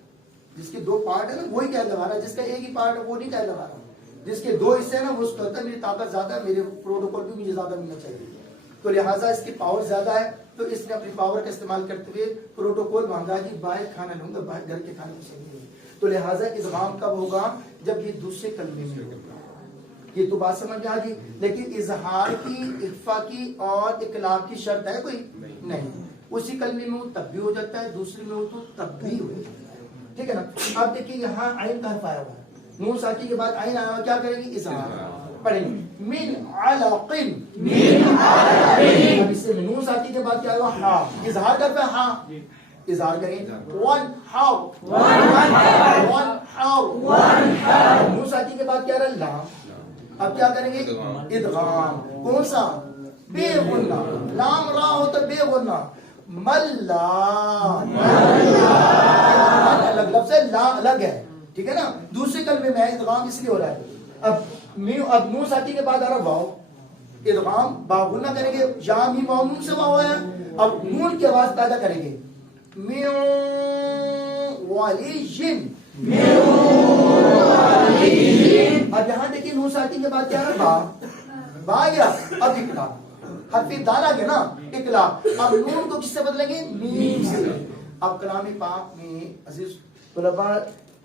جس کے 2 پارٹ ہے نا وہی قید لگا رہا ہے. جس کا ایک ہی پارٹ ہے وہ نہیں قید لگا رہا. جس کے دو حصے ہیں نا وہ اس کو ہوتا ہے میری طاقت زیادہ ہے, میرے پروٹوکول بھی مجھے زیادہ ملنا چاہیے, تو لہٰذا اس کی پاور زیادہ ہے, تو اس نے اپنی پاور کا استعمال کرتے ہوئے پروٹوکول مانگا کہ باہر کھانا لوں گا, باہر گھر کے کھانے کو صحیح نہیں, تو لہٰذا ادغام کب ہوگا؟ جب یہ دوسرے کلمے میں ہوگا. یہ تو بات سمجھ میں آ گئی. لیکن اظہار کی, اخفا کی اور اقلاب کی شرط ہے کوئی نہیں, اسی کلمے میں ہو تب بھی ہو جاتا ہے, دوسرے میں ہو تو تب بھی ہو جاتا ہے, ٹھیک ہے نا. اب دیکھیے یہاں عین کا حرف آیا ہوا ہے, نون ساکی کے بعد عین آیا ہوا, کیا کریں گے؟ اظہار پڑھیں گے. من علق, اب اس سے نون ساکی کے بعد کیا ہوا؟ ہا, اظہار کرتا ہے ہاں, اظہار کریں. ون ہاؤ, ون ہاؤ, نون ساکی کے بعد کیا رہا؟ لام. اب کیا کریں گے؟ ادغام. کون سا؟ بے غنہ. لام را ہوتا بے غنہ. ملا, الگ لفظ ہے, لا الگ ہے, ٹھیک ہے نا. دوسرے کلمے میں ادغام اس لیے ہو رہا ہے. اب نون ساکی کے بعد آ رہا واو, ادغام با غنہ کریں گے. یا میم واو نون سے واو ہے, اب نون کی آواز پیدا کریں گے. میو والی جن, اب یہاں دیکھیں نون ساکی کے بعد کیا رہا؟ با, با گیا. اب اقلاب, حرف دال آ گیا نا, اقلاب. اب نون کو کس سے بدلیں گے؟ میم سے. اب کلام پاک میں عزیز طلباء,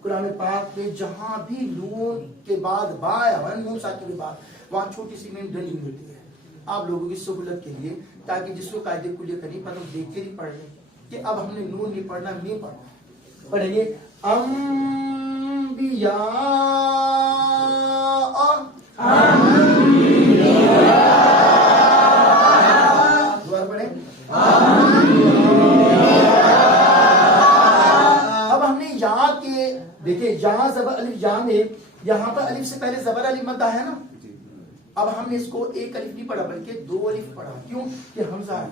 قرآن پاک میں جہاں بھی نون کے بعد با آیا ہوا ہے, نون ساکی کے بعد, وہاں چھوٹی سی میم ڈلی ہوتی ہے آپ لوگوں کی سہولت کے لیے, تاکہ جس کو قاعدے کلیہ کرنی پر ہم دیکھ کے ہی پڑھ لیں کہ اب ہم نے نون نہیں پڑھنا, میم پڑھنا. پڑھیں گے انبیاء, دوبارہ پڑھیں. اب ہم نے یہاں کے دیکھیں, یہاں زبر الف یا میں, یہاں پر الف سے پہلے زبر الف مدہ ہے نا. اب ہم نے اس کو ایک الف نہیں پڑھا بلکہ دو الف پڑھا. کیوں؟ کہ حمزہ ہے,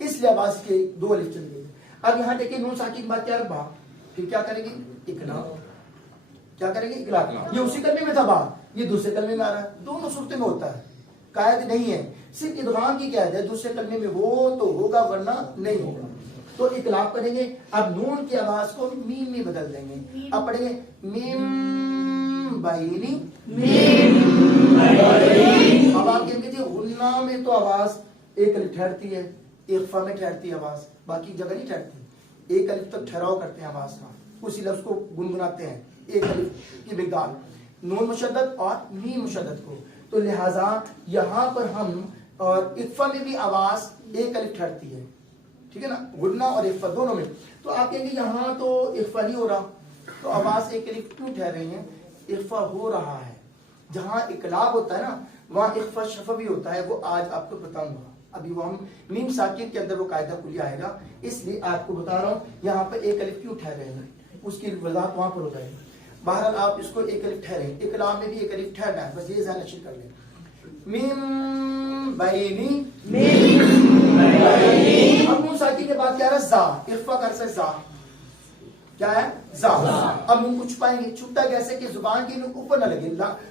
اس لیے آواز کے دو الف چل گئی. اب یہاں دیکھیں نون ساکی کی بات کیا ہے؟ با. پھر کیا کریں گے؟ اقلاب. کیا کریں گے؟ اقلاب. یہ اسی کلمے میں تھا با, یہ دوسرے کلمے میں آ رہا ہے. دونوں صورتیں میں ہوتا ہے, قاعد نہیں ہے, صرف ادغام کی قاعد ہے. دوسرے کلمے میں ہو تو ہوگا ورنہ نہیں ہوگا. تو اقلاب کریں گے. اب نون کی آواز کو میم میں بدل دیں گے. اب پڑھیں گے میم بائنی, اب آپ کہیں گے غنہ میں تو آواز ایک الف ٹھہرتی ہے, اخفا میں ٹھہرتی ہے آواز, باقی جگہ نہیں ٹھہرتی. ایک الف تک ٹھہراؤ کرتے ہیں آواز کا, اسی لفظ کو گنگناتے ہیں, ایک الف کی مقدار, نون مشدد اور میم مشدد کو. تو لہٰذا یہاں پر ہم, اور اخفا میں بھی آواز ایک الف ٹھہرتی ہے, ٹھیک ہے نا, غنہ اور اخفا دونوں میں. تو آپ کہیں گے یہاں تو اخفا نہیں ہو رہا, تو آواز ایک الف کیوں ٹھہر رہی ہیں؟ اخفا ہو رہا ہے. جہاں اقلاب ہوتا ہے نا وہاں اخفا شفوی ہوتا ہے, وہ آج آپ کو بتاؤں گا. ابھی وہ ہم میم ساکن کے اندر وہ قاعدہ کلیہ آئے گا, اس لیے آپ کو بتا رہا ہوں یہاں پر ایک الف کیوں ٹھہر رہے ہیں, اس کی وضاحت وہاں پر ہو جائے گی. بہرحال آپ اس کو ایک الف ٹھہریں, اقلاب میں بھی ایک الف ٹھہرنا ہے, بس یہ ذہن نشین کر لیں. میم بینی, اب نون ساکن کے بعد کیا رہا؟ زا, اخفا کر سے زا, کیا ہے؟ زا. اب نون کو چھپائیں گے. چھپتا کیسے؟ کہ زبان کی نوک اوپر نہ لگے.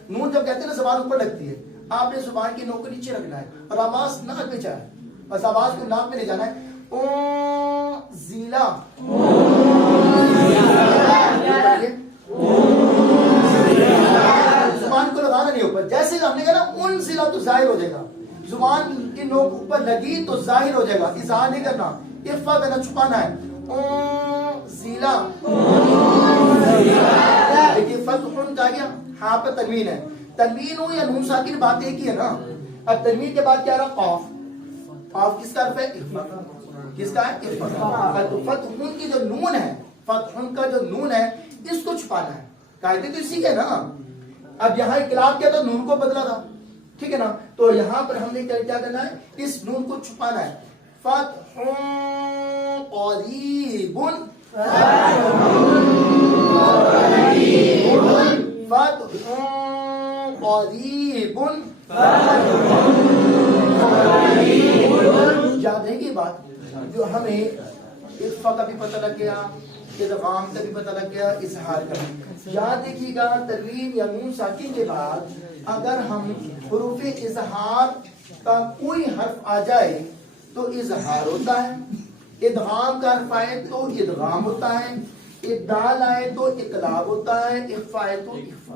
نون جب کہتے ہیں نا زبان اوپر لگتی ہے, آپ نے زبان کی نوک کو نیچے رکھنا ہے اور آواز ناک میں جائے, بس آواز کو ناک میں لے جانا ہے. او زیلا, زبان کو لگانا نہیں اوپر. جیسے ہم نے کہا نا ان زیلا تو ظاہر ہو جائے گا, زبان کی نوک اوپر لگی تو ظاہر ہو جائے گا, اظہار نہیں کرنا, اخفا کرنا, چھپانا ہے. او زیلا, دیکھیے فتح کہا گیا, ہاں پر تنوین ہے. تنوین ہو یا نون ساکن بات ایک ہی ہے نا. اب تنوین کے بعد کیا رہا؟ قاف. قاف کس کا حرف ہے؟ اخفا. کس کا ہے؟ اخفا. فتح کی جو نون ہے, فتح کا جو نون ہے, اس کو چھپانا ہے. قاعدے تو اسی کے نا. اب یہاں اقلاب کیا تھا؟ نون کو بدلا تھا, ٹھیک ہے نا. تو یہاں پر ہم نے کیا کرنا ہے؟ اس نون کو چھپانا ہے. فتح قریب, فتح قریب. یاد ہے یہ بات, جو ہمیں اخفا کا بھی پتہ لگ گیا, ادغام کا بھی پتہ لگ گیا, اظہار کا بھی. یاد دیکھیے گا تنوین یا نون ساکن کے بعد اگر ہم حروف اظہار کا کوئی حرف آ جائے تو اظہار ہوتا ہے, ادغام کا حرف آئے تو ادغام ہوتا ہے, ابدال آئے تو اقلاب ہوتا ہے, اخفا آئے تو اخفا.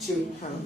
6,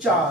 4,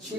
6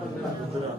15।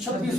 26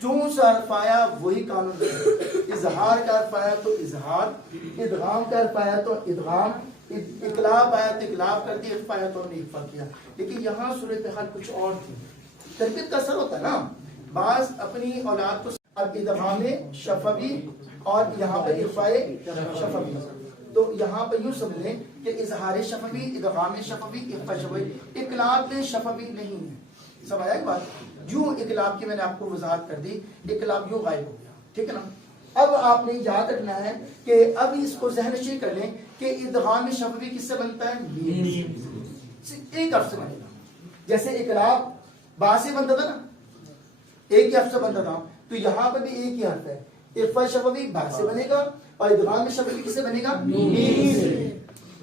جو سا حرف آیا وہی قانون ہے. اظہار کا حرف آیا تو اظہار, ادغام کا حرف آیا تو ادغام, اقلاب آیا تو اقلاب کر دیا, اخفا آیا تو ہم نے اخفا کیا. لیکن یہاں صورتحال کچھ اور تھی. تربیت کا اثر ہوتا ہے نا, بعض اپنی اولاد کو اب ادغام شفوی اور یہاں پہ اخفا شفوی, تو یہاں پہ یوں سمجھ لیں کہ اظہار شفوی, ادغام شفوی, اخفا شفوی, اقلاب شفوی نہیں ہے. سمجھا ایک بات, یوں اقلاب کی میں نے آپ کو وضاحت کر دی, اقلاب یوں غائب ہو گیا, ٹھیک ہے نا. اب آپ نے یاد رکھنا ہے کہ اب اس کو ذہن نشین کر لیں کہ ادغام شفوی کس سے بنتا ہے؟ میم. ایک حرف سے بنے گا. جیسے اقلاب با سے بنتا تھا نا, ایک ہی حرف سے بنتا تھا, تو یہاں پہ بھی ایک ہی حرف ہے. اخفا شفوی با سے بنے گا اور ادغام شفوی کس سے بنے گا؟ میم سے.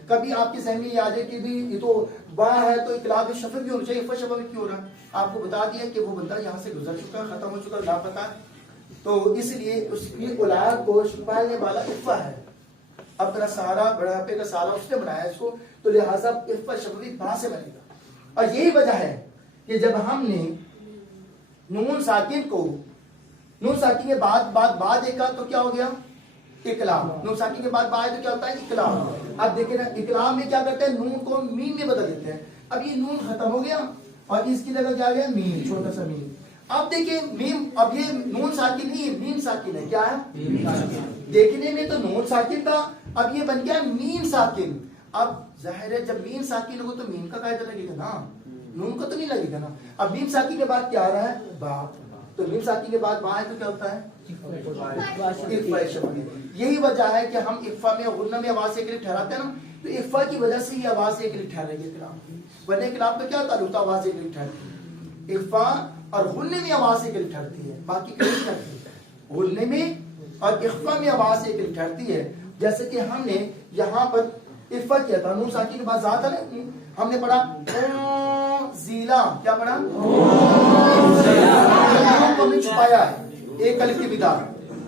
کبھی آپ کے ذہن میں یہ آ جائے کہ بھی یہ تو با ہے تو اقلاب شفوی ہونا چاہیے, اخفا شفوی کیوں ہو رہا ہے؟ آپ کو بتا دیا کہ وہ بندہ یہاں سے گزر چکا, ختم ہو چکا, لاپتہ ہے, تو اس لیے اس کی اولاد کو پالنے والا اخفا ہے. اپنا سہارا, بڑھاپے کا سہارا اس نے بنایا اس کو, تو لہٰذا اخفا شفوی با سے بنے گا. اور یہی وجہ ہے کہ جب ہم نے نون ساکن کو, نون ساکن کے بعد دیکھا تو کیا ہو گیا؟ اقلاب. نون ساکن کے بعد با ہے تو کیا ہوتا ہے؟ اقلاب. اب دیکھیں نا, اقلاب میں کیا کرتے ہیں؟ نون کو میم میں بدل دیتے ہیں. اب یہ نون ختم ہو گیا اور اس کی جگہ کیا گیا؟ میم, چھوٹا سا میم. اب دیکھیں میم, اب یہ نون ساکن نہیں ہے, میم ساکن ہے. کیا ہے؟ دیکھنے میں تو نون ساکن تھا, اب یہ بن گیا میم ساکن. اب ظاہر ہے جب میم ساکن ہو تو میم کا قاعدہ لگے گا نا, نون کو تو نہیں لگے گا نا. اب میم ساکن کے بعد کیا آ رہا ہے؟ با. تو میم ساکن کے بعد با ہے تو کیا ہوتا ہے؟ اخفا شفوی. یہی وجہ ہے کہ ہم اخفا میں غنہ میں آواز ایک لکھ ٹھہراتے ہیں نا, تو اخفا کی وجہ سے یہ آواز ایک لکھ ٹھہرے گی کلام کی. ورنہ کلام کا کیا تعلق تھا؟ آواز ایک لکھ ٹھہرتی ہے. اخفا اور غنہ میں آواز ایک لکھ ٹھہرتی ہے, باقی کہیں نہیں ٹھہرتی. غنہ میں اور اخفا میں آواز ایک لکھ ٹھہرتی ہے. جیسے کہ ہم نے یہاں پر اخفا کیا تھا, نون ساکن کے بعد ذات ہے نا, ہم نے پڑھا زیلا. کیا پڑھا؟ کو ہم نے چھپایا ہے ایک الف کی بدا.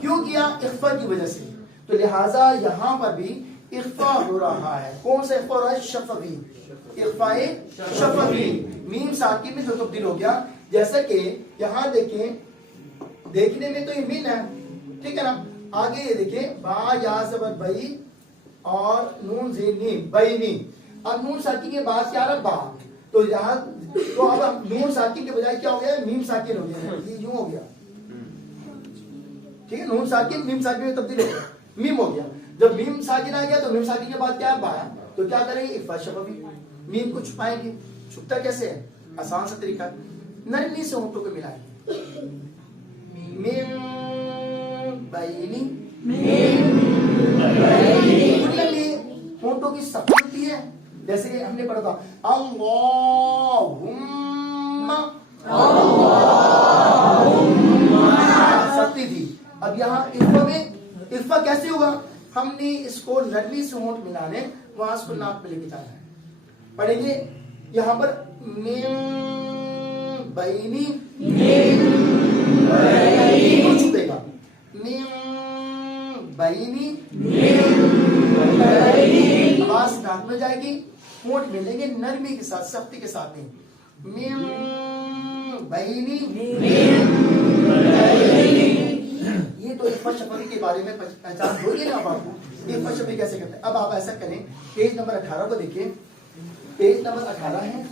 کیوں کیا؟ اخفا کی وجہ سے. تو لہٰذا یہاں پر بھی اخفا ہو رہا ہے. کون سا اخفا ہو رہا ہے؟ شفوی. اخفا شفوی میم ساکن میں جو تبدیل ہو گیا. جیسا کہ یہاں دیکھیں, دیکھنے میں تو یہ مین ہے, ٹھیک ہے نا. آگے یہ دیکھیں, با یا زبر بئی اور نون زین نیم, بینی. اب نون ساکن کے بعد کیا رہا؟ با. تو یہاں تو اب نون ساکن کے بجائے کیا ہو گیا؟ میم ساکن ہو گیا. یہ یوں ہو گیا, ٹھیک ہے. نون ساکن میم ساکن میں تبدیل ہو گیا, میم ہو گیا. جب میم ساکن آ گیا تو میم ساکن کے بعد کیا ہے؟ با. تو کیا کریں گے؟ اخفا شفوی. میم کو چھپائیں گے. چھپتا کیسے ہے؟ آسان سا طریقہ, نرمی سے ہونٹوں کو ملائیں گے. میم بینی, ہونٹوں کی سختی ہوتی ہے. جیسے کہ ہم نے پڑھا تھا سختی تھی. اب یہاں اخفا میں اخفا کیسے ہوگا؟ ہم نے اس کو نرمی سے ہونٹ ملانے, وہاں اس کو ناک پہ لے کے جانا ہے. پڑھیں گے یہاں پر میم بینی, چھپے گا میم بینی, آواز ناک میں جائے گی, ہونٹ ملیں گے نرمی کے ساتھ, سختی کے ساتھ نہیں. میم بینی. یہ تو اخفا شفوی کے بارے میں پہچان ہوگی نا اب آپ کو, اخفا شفوی کیسے کرتے ہیں. اب آپ ایسا کریں, پیج نمبر 18 کو دیکھیں. پیج نمبر 18 ہے,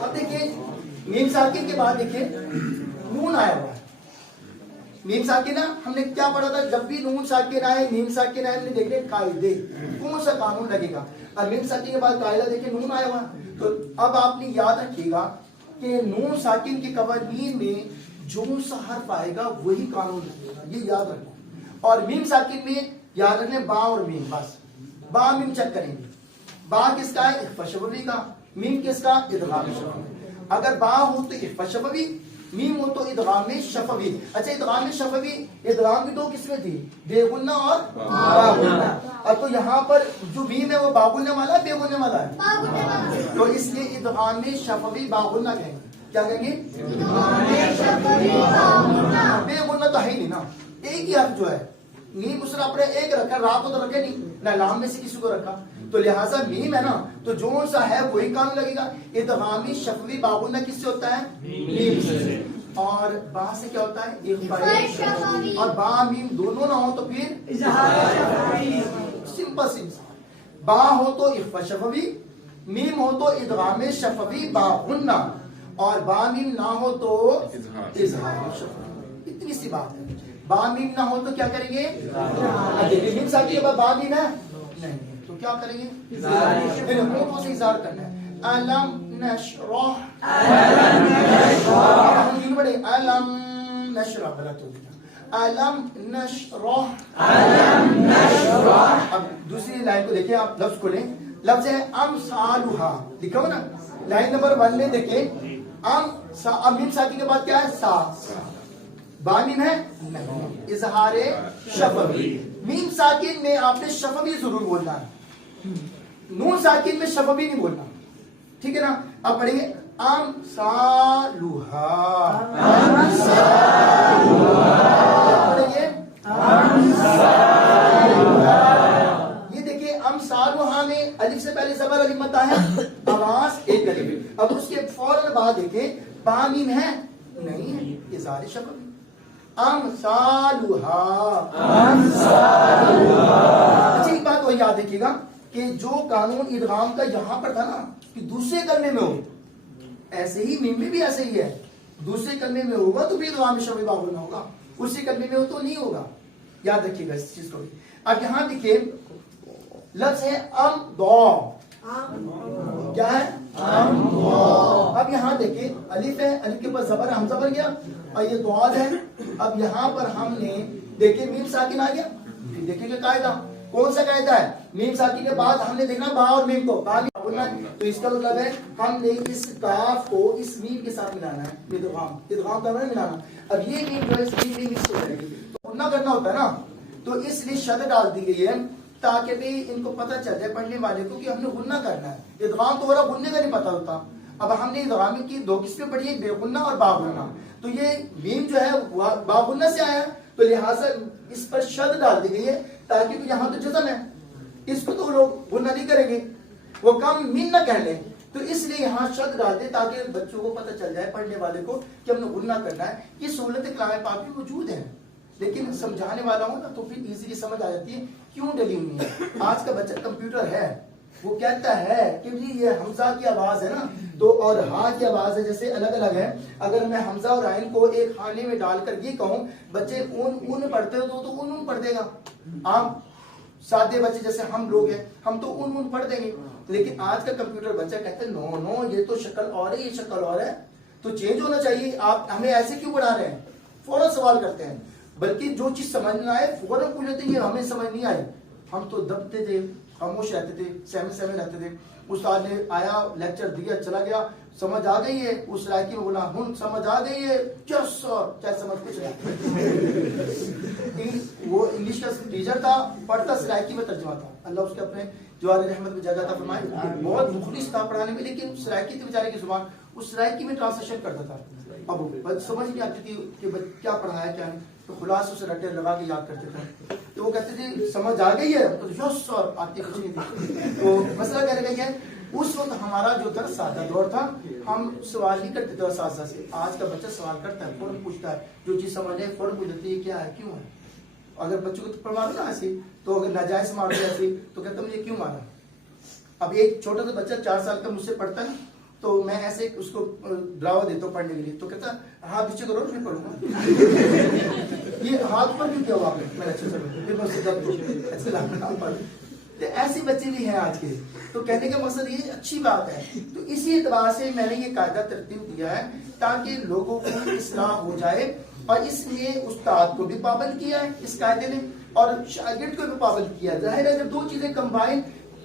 اب دیکھیں میم ساکن کے بعد دیکھیں نون آیا ہوا ہے. میم ساکن ہم نے کیا پڑھا تھا؟ جب بھی نون ساکن آئے, میم ساکن آئے, ہم نے دیکھنے قاعدے کون سا قانون لگے گا. اور میم ساکن کے بعد قاعدہ دیکھیں نون آیا ہوا. تو اب آپ نے یاد رکھیے گا کہ نون ساکن کے قوانین میں جو سا حرف آئے گا وہی قانون لگے گا, یہ یاد رکھو. اور میم ساکن میں یاد رکھنے با اور میم, بس با میم چیک کریں گے. با کس کا ہے؟ اخفا شفوی کا. میم کس کا؟ ادغام شفوی. اگر با ہو تو اخفا شفوی, میم ہو تو ادغام شفوی. اچھا ادغام شفوی, ادغام کی دو قسمیں تھی, بے غنہ اور با غنہ. اب تو یہاں پر جو میم ہے وہ با غنہ والا ہے, بے غنہ والا ہے, تو اس لیے ادغام شفوی با غنہ کہیں گے. کیا کہیں گے؟ بے غنہ تو ہے ہی نہیں نا، ایک ہی حرف جو ہے، میم اس نے اپنے ایک رکھا، را کو تو رکھے نہیں نہ، لام میں سے کسی کو رکھا، تو لہٰذا میم ہے نا، تو جو سا ہے وہی کام لگے گا. ادغامی شفوی باغنہ کس سے ہوتا ہے؟ میم سے. اور با سے کیا ہوتا ہے؟ اخفائی شفوی. اور با میم دونوں نہ ہو تو پھر سمپل سمپل. با ہو تو اخفا شفوی، میم ہو تو ادغام شفوی باغنہ، اور با میم نہ ہو تو اظہار شفوی. اتنی سی بات ہے. با میم نہ ہو تو کیا کریں گے؟ میم ساتھ کے بعد با میم ہے نہیں تو کیا کریں گے؟ ہونٹوں سے اظہار کرنا ہے. الم نشرح، ہم یوں پڑھیں الم نشرح، غلط ہو گیا. الم نشرح، اب دوسری لائن کو دیکھیں آپ، لفظ کو لیں، لفظ ہے امثالھا، لکھا ہو نا لائن نمبر 1 میں دیکھیں. اب میم ساتھی کے بعد کیا ہے؟ سا. با میم ہے نہیں، اظہار شفوی. میم ساکن میں آپ نے شفوی ضرور بولنا ہے، نون ساکن میں شفوی نہیں بولنا، ٹھیک ہے نا. اب پڑھیں گے امثالھا، پڑھیں گے یہ دیکھیں امثالھا میں الف سے پہلے زبر الف مت ہے، آواز ایک الف. اب اس کے فوراً بعد دیکھیں با میم ہے نہیں ہے، اظہار شفوی. امثالھا. اچھا ایک بات اور یاد رکھیے گا کہ جو قانون ادغام کا یہاں پر تھا نا کہ دوسرے کلمے میں ہو، ایسے ہی میم میں بھی ایسے ہی ہے. دوسرے کلمے میں ہوگا تو پھر ادغام شفوی باغنہ ہوگا، اسی کلمے میں ہو تو نہیں ہوگا. یاد رکھیے گا اس چیز کو. اب یہاں دیکھیے لفظ ہے امضا، کیا ہے؟ اب یہاں دیکھیں الف ہے، الف کے پاس زبر حمزہ بن گیا اور یہ ضاد ہے. اب یہاں پر ہم نے دیکھیں میم ساکن آ گیا. دیکھیں گے قاعدہ کون سا قاعدہ ہے؟ میم ساکن کے بعد ہم نے دیکھنا با اور میم کو، با میم بولنا ہے. تو اس کا مطلب ہے ہم نے اس کاف کو اس میم کے ساتھ ملانا ہے، ادغام، ادغام کرنا ہے ملانا. اب یہ میم جو ہے اس میم میں مکس ہو جائے گی تو نہ کرنا ہوتا ہے نا، تو اس لیے شد ڈال دی گئی ہے تاکہ بھی ان کو پتہ چل جائے پڑھنے والے کو کہ ہم نے غنہ کرنا ہے. ادغام تو ہو رہا، غننے کا نہیں پتہ ہوتا. اب ہم نے ادغام کی دو قسمیں پڑھی ہے، بے غنہ اور با غنہ. تو یہ میم جو ہے با غنہ سے آیا ہے تو لہٰذا اس پر شد ڈال دی گئی ہے تاکہ یہاں تو جزم ہے، اس کو تو لوگ غنہ نہیں کریں گے، وہ کم مین نہ کہہ لیں. تو اس لیے یہاں شد ڈال دے تاکہ بچوں کو پتہ چل جائے پڑھنے والے کو کہ ہم نے غنہ کرنا ہے. یہ سہولت کلام پاک میں موجود ہے لیکن سمجھانے والا ہوں نا تو پھر ایزیلی سمجھ آ جاتی ہے کیوں ڈلی ہوئی ہے. آج کا بچہ کمپیوٹر ہے، وہ کہتا ہے کہ جی یہ حمزہ کی آواز ہے نا تو اور ہاں کی آواز ہے جیسے الگ الگ ہے. اگر میں حمزہ اور عین کو ایک خانے میں ڈال کر یہ کہوں بچے اون پڑھتے ہو تو اون پڑھ دے گا. آپ سادے بچے جیسے ہم لوگ ہیں ہم تو اون پڑھ دیں گے. لیکن آج کا کمپیوٹر بچہ کہتے ہیں نو نو یہ تو شکل اور ہے، یہ شکل اور ہے، تو چینج ہونا چاہیے. آپ ہمیں ایسے کیوں پڑھا رہے ہیں؟ فوراً سوال کرتے ہیں، بلکہ جو چیز سمجھ نہ آئے فوراً پوچھ لیتے ہیں ہمیں سمجھ نہیں آئی. ہم تو دبتے تھے، خاموش رہتے تھے، سہمے رہتے تھے. استاد نے آیا لیکچر دیا چلا گیا، سمجھ آ گئی ہے، اس لائکی میں بولا ہوں سمجھ آ گئی ہے، یس سر، کیا سمجھ کچھ نہیں. وہ انگلش کا ٹیچر تھا، پڑھتا سرائکی میں ترجمہ تھا. اللہ اس کے اپنے جوار رحمت میں جگہ تھا فرمائے، بہت مخلص تھا پڑھانے میں، لیکن سرائکی تھی بیچارے کی زبان، اس سرائکی میں ٹرانسلیشن کرتا تھا. اب سمجھ نہیں آتی تھی کہ کیا پڑھایا کیا نہیں، تو خلاص اسے رٹے لگا کے یاد کرتے تھے. تو وہ کہتے تھے سمجھ آ گئی ہے، تو یس سر، آتی کچھ نہیں تھی. تو مسئلہ کہنے کا کیا ہے، اس وقت ہمارا جو تھا سادہ دور تھا، ہم سوال نہیں کرتے تھے اساتذہ سے. آج کا بچہ سوال کرتا ہے، فوراً پوچھتا ہے، جو چیز سمجھ ہے فوراً پوچھ لیتے ہے کیا ہے کیوں ہے. اگر بچوں کو پڑھوا دو نا ایسے، تو اگر ناجائز مار دو ایسے تو کہتا مجھے کیوں مارا. اب ایک چھوٹا سا بچہ 4 سال کا مجھ سے پڑھتا ہے تو میں ایسے اس کو ڈراوا دیتا ہوں پڑھنے کے لیے، تو کہتا ہاتھ نیچے کرو میں پڑھوں گا. یہ ہاتھ پر کیوں کیا ہوا آپ نے؟ میں اچھا چلو ایسے بچے بھی ہیں آج کے. تو کہنے کا مقصد یہ اچھی بات ہے. تو اسی اعتبار سے میں نے یہ قاعدہ ترتیب دیا ہے تاکہ لوگوں کو اصلاح ہو جائے، اور اس لیے استاد کو بھی پابند کیا ہے اس قاعدے نے اور شاگرد کو بھی پابند کیا. ظاہر ہے جب دو چیزیں کمبائن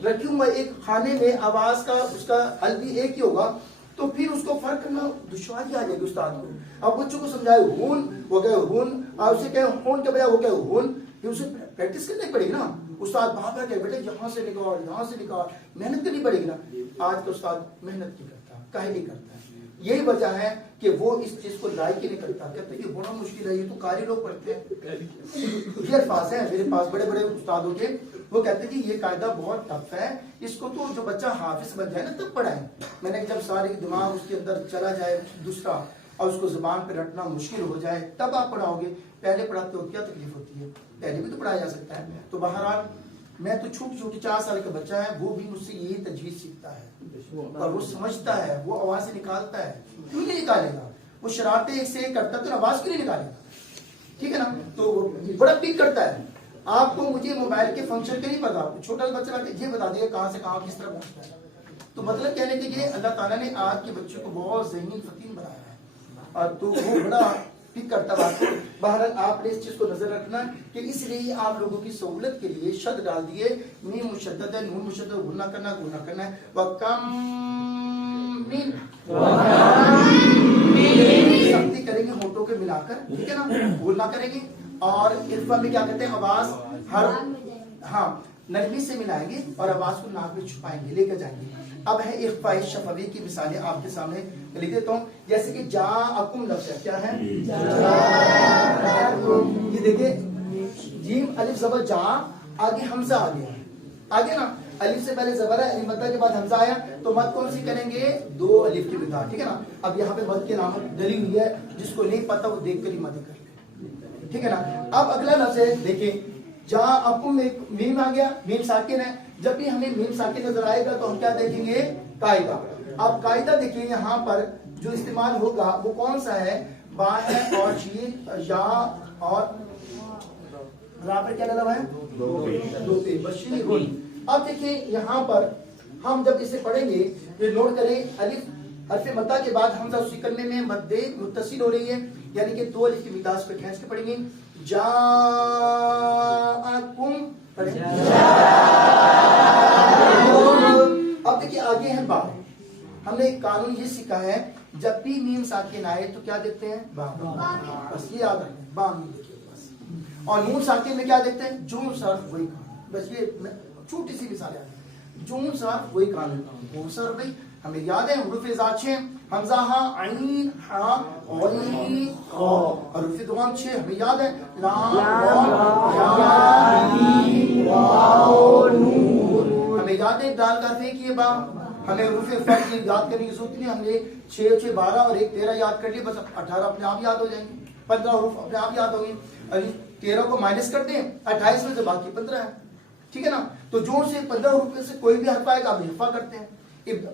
رکھی ہوں ایک خانے میں، آواز کا اس کا حل بھی ایک ہی ہوگا، تو پھر اس کو فرق کرنا دشواری آ جائے گی استاد کو. اب بچوں کو سمجھائے ہون وہ کہے ہون، اور اسے کہے ہون کے بجائے وہ کہے ہون، پھر اسے پریکٹس کرنی پڑے گی نا. استاد وہاں پہ کہے بیٹا یہاں سے نکال، یہاں سے نکال، محنت کرنی پڑے گی نا. آج کا استاد محنت نہیں کرتا، کاہلی کرتا ہے. یہی وجہ ہے کہ وہ اس چیز کو لائق ہی نہیں کرتا، کہتے ہیں یہ بڑا مشکل ہے، یہ تو قاری لوگ پڑھتے ہیں. یہ الفاظ ہیں میرے پاس بڑے بڑے استادوں کے، وہ کہتے ہیں کہ یہ قاعدہ بہت ٹف ہے، اس کو تو جو بچہ حافظ بن جائے نا تب پڑھائیں. میں نے جب سارے دماغ اس کے اندر چلا جائے دوسرا اور اس کو زبان پہ رٹنا مشکل ہو جائے تب آپ پڑھاؤ گے. پہلے پڑھاتے ہو کیا تکلیف ہوتی ہے، پہلے بھی تو پڑھایا جا سکتا ہے. تو بہرحال میں تو چھوٹی چھوٹی 4 سال کا بچہ ہے، وہ بھی مجھ سے یہی تجویز سیکھتا ہے اور وہ سمجھتا ہے، وہ آوازیں نکالتا ہے. کیوں نہیں نکالے گا؟ وہ شرارتیں ایک سے ایک کرتا تو آواز کیوں نہیں نکالے گا؟ ٹھیک ہے نا. تو وہ بڑا پک کرتا ہے. آپ کو مجھے موبائل کے فنکشن کے نہیں پتا، چھوٹا بچہ یہ بتا دے گا کہاں سے کہاں کس طرح پہنچتا ہے. تو مطلب کہنے کے یہ اللہ تعالیٰ نے آج کے بچوں کو بہت ذہنی فطین بنایا ہے اور تو وہ بڑا پک کرتا بات کو. بہرحال آپ نے اس چیز کو نظر رکھنا کہ اس لیے آپ لوگوں کی سہولت کے لیے شد ڈال دیے، میم مشدد ہے، نون مشدد، گنا کرنا ہے. وَكَمْ مِنْ سختی کریں گے ہونٹوں کے ملا کر، ٹھیک ہے نا، گنا کریں گے. اور عرفہ میں کیا کہتے ہیں، آواز ہر ہاں نرمی سے ملائیں گے اور آواز کو ناک میں چھپائیں گے، لے کر جائیں گے. اب ہے اخفاء شفوی کی مثالیں آپ کے سامنے لکھ دیتا ہوں. جیسے کہ جاءکم لفظ ہے، کیا ہے؟ یہ دیکھیں جیم الف زبر جا، آگے حمزہ آ گیا، آگے نا الف سے پہلے زبر ہے، الف مدہ کے بعد حمزہ آیا، تو مد کون سی کریں گے؟ 2 الف کی مدہ، ٹھیک ہے نا. اب یہاں پہ مد کی علامت ڈلی ہوئی ہے، جس کو نہیں پتا وہ دیکھ کر ہی مد کر لے، ٹھیک ہے نا. اب اگلا لفظ ہے، دیکھیں جاءکم، ایک میم آ گیا، میم ساکن ہے. جب بھی ہمیں میم ساکن نظر آئے گا تو ہم کیا دیکھیں گے؟ قاعدہ. اب قاعدہ دیکھیں یہاں پر جو استعمال ہوگا وہ کون سا ہے؟ با ہے اور شین یا اور را پر کیا لگا ہوا ہے؟ 2 پہ بشری گل. اب دیکھیں یہاں پر ہم جب اسے پڑھیں گے یہ نوٹ کریں، الف حرف مدہ کے بعد حمزہ اسی کلمے میں مد متصل ہو رہی ہے، یعنی کہ 2 الف کی مداس پہ کھینچ کے پڑھیں گے. جاءکم پڑھیں. اب دیکھیں آگے ہے با. ہم نے ایک قانون یہ سیکھا ہے، جب بھی میم ساکن آئے تو کیا دیکھتے ہیں؟ با. بس یہ یاد رکھیں، با میم دیکھیے بس. اور نون ساکن میں کیا دیکھتے ہیں؟ جون صرف وہی قانون. بس یہ چھوٹی سی مثال ہے، جون صرف وہی قانون. وہ صرف بھائی ہمیں یاد ہے حروف ذات 6، حمزہ ہا، عین ہا، غین خا. حروف دوام 6 ہمیں یاد ہے، لام را یا میم واو نون. ہمیں یاد ہے دال کا فے کیے با. ہمیں حروف فرق یاد کرنے کی ضرورت نہیں، ہم نے 6 6 12 اور 1 13 یاد کر لیے، بس 18 اپنے آپ یاد ہو جائیں گے. 15 حروف اپنے آپ یاد ہوں گے. 13 کو مائنس کرتے ہیں 28 میں سے باقی 15 ہے، ٹھیک ہے نا. تو جو سے 15 حروف میں سے کوئی بھی حرف آئے گا ہم اخفا کرتے ہیں.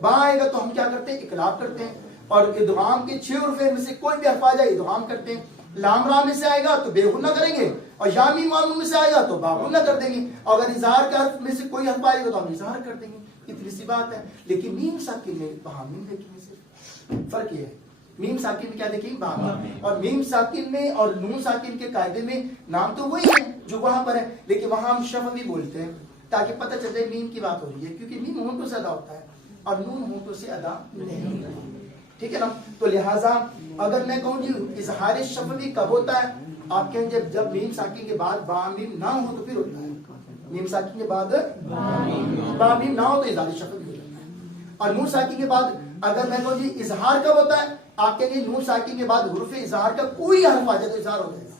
با آئے گا تو ہم کیا کرتے ہیں؟ اقلاب کرتے ہیں. اور ادغام کے 6 حروف میں سے کوئی بھی حرف آ جائے ادغام کرتے ہیں. لام را میں سے آئے گا تو بے غنہ کریں گے، اور یا میم واو میں سے آئے گا تو با غنہ کر دیں گے. اور اگر اظہار کے حرف میں سے کوئی حرف آئے گا تو ہم اظہار کر دیں گے. اتنی سی بات ہے. لیکن میم ساکن میں وہاں میم دیکھیں گے، صرف فرق یہ ہے میم ساکن میں کیا دیکھیں گے؟ با. اور میم ساکن میں اور نون ساکن کے قاعدے میں نام تو وہی ہے جو وہاں پر ہے، لیکن وہاں ہم شفوی بولتے ہیں تاکہ پتہ چل جائے میم کی بات ہو رہی ہے، کیونکہ میم ہونٹوں سے ادا ہوتا ہے اور نون ہونٹوں سے ادا نہیں ہوتا، ٹھیک ہے نا. تو لہٰذا اگر میں کہوں جی اظہار شفوی کب ہوتا ہے، آپ کہیں جب میم ساکن کے بعد با میم نہ ہو تو پھر ہوتا ہے. میم ساکن کے بعد با میم نہ ہو تو اظہار شفوی ہو جاتا ہے. اور نون ساکن کے بعد اگر میں کہوں جی اظہار کب ہوتا ہے، آپ کہیں گے نون ساکن کے بعد حروف اظہار کا کوئی حرف آ جائے تو اظہار ہو جائے گا.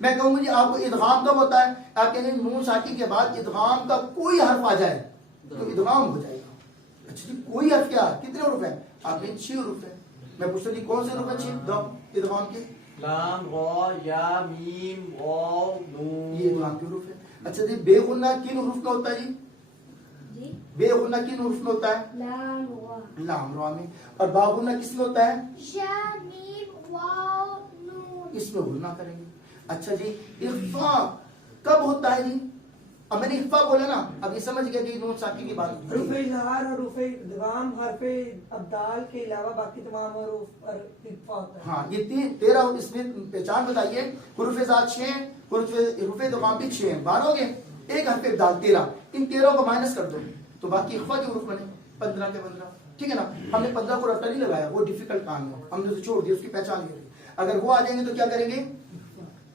میں کہوں گا جی آپ کو ادغام کب ہوتا ہے، آپ کہیں گے نون ساکن کے بعد ادغام کا کوئی حرف آ جائے تو ادغام ہو جائے گا. اچھا جی کوئی حرف کیا ہے، کتنے حروف ہیں؟ آپ کے 6 حروف ہیں. میں پوچھتا ہوں جی کون سے حروف ہیں 6 ادغام کے؟ لام را یا میم واو نون. یہ ادغام کے حروف ہیں. اچھا جی بے غنہ کن حروف میں ہوتا ہے جی؟ بے غنہ کن حروف میں ہوتا ہے؟ لام را میں. اور با غنہ کس میں ہوتا ہے؟ شا میم واو نون. اس میں غنہ کریں گے. اچھا جی اخفاء کب ہوتا ہے جی؟ اب میں نے اخفاء بولا نا، اب یہ سمجھ گیا کہ نون ساکن کی بات. حروف اظہار، حروف ادغام، حرف ابدال کے علاوہ باقی تمام حروف پر اخفاء ہوتا ہے. ہاں یہ 13 اس میں پہچان بتائیے. حروف ذات 6 ہیں، حروف ادغام بھی 6 ہیں، 12 ہو گئے. ایک حرف ابدال 13، ان 13 کو مائنس کر دو تو باقی اخفاء کے حروف بنے 15 کے 15، ٹھیک ہے نا. ہم نے 15 کو رٹا نہیں لگایا، وہ ڈیفیکلٹ کام ہے، ہم نے اسے چھوڑ دیا، اس کی پہچان نہیں ہوئی. اگر وہ آ جائیں گے تو کیا کریں گے؟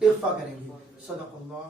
اخفاء کریں گے. صدق اللہ.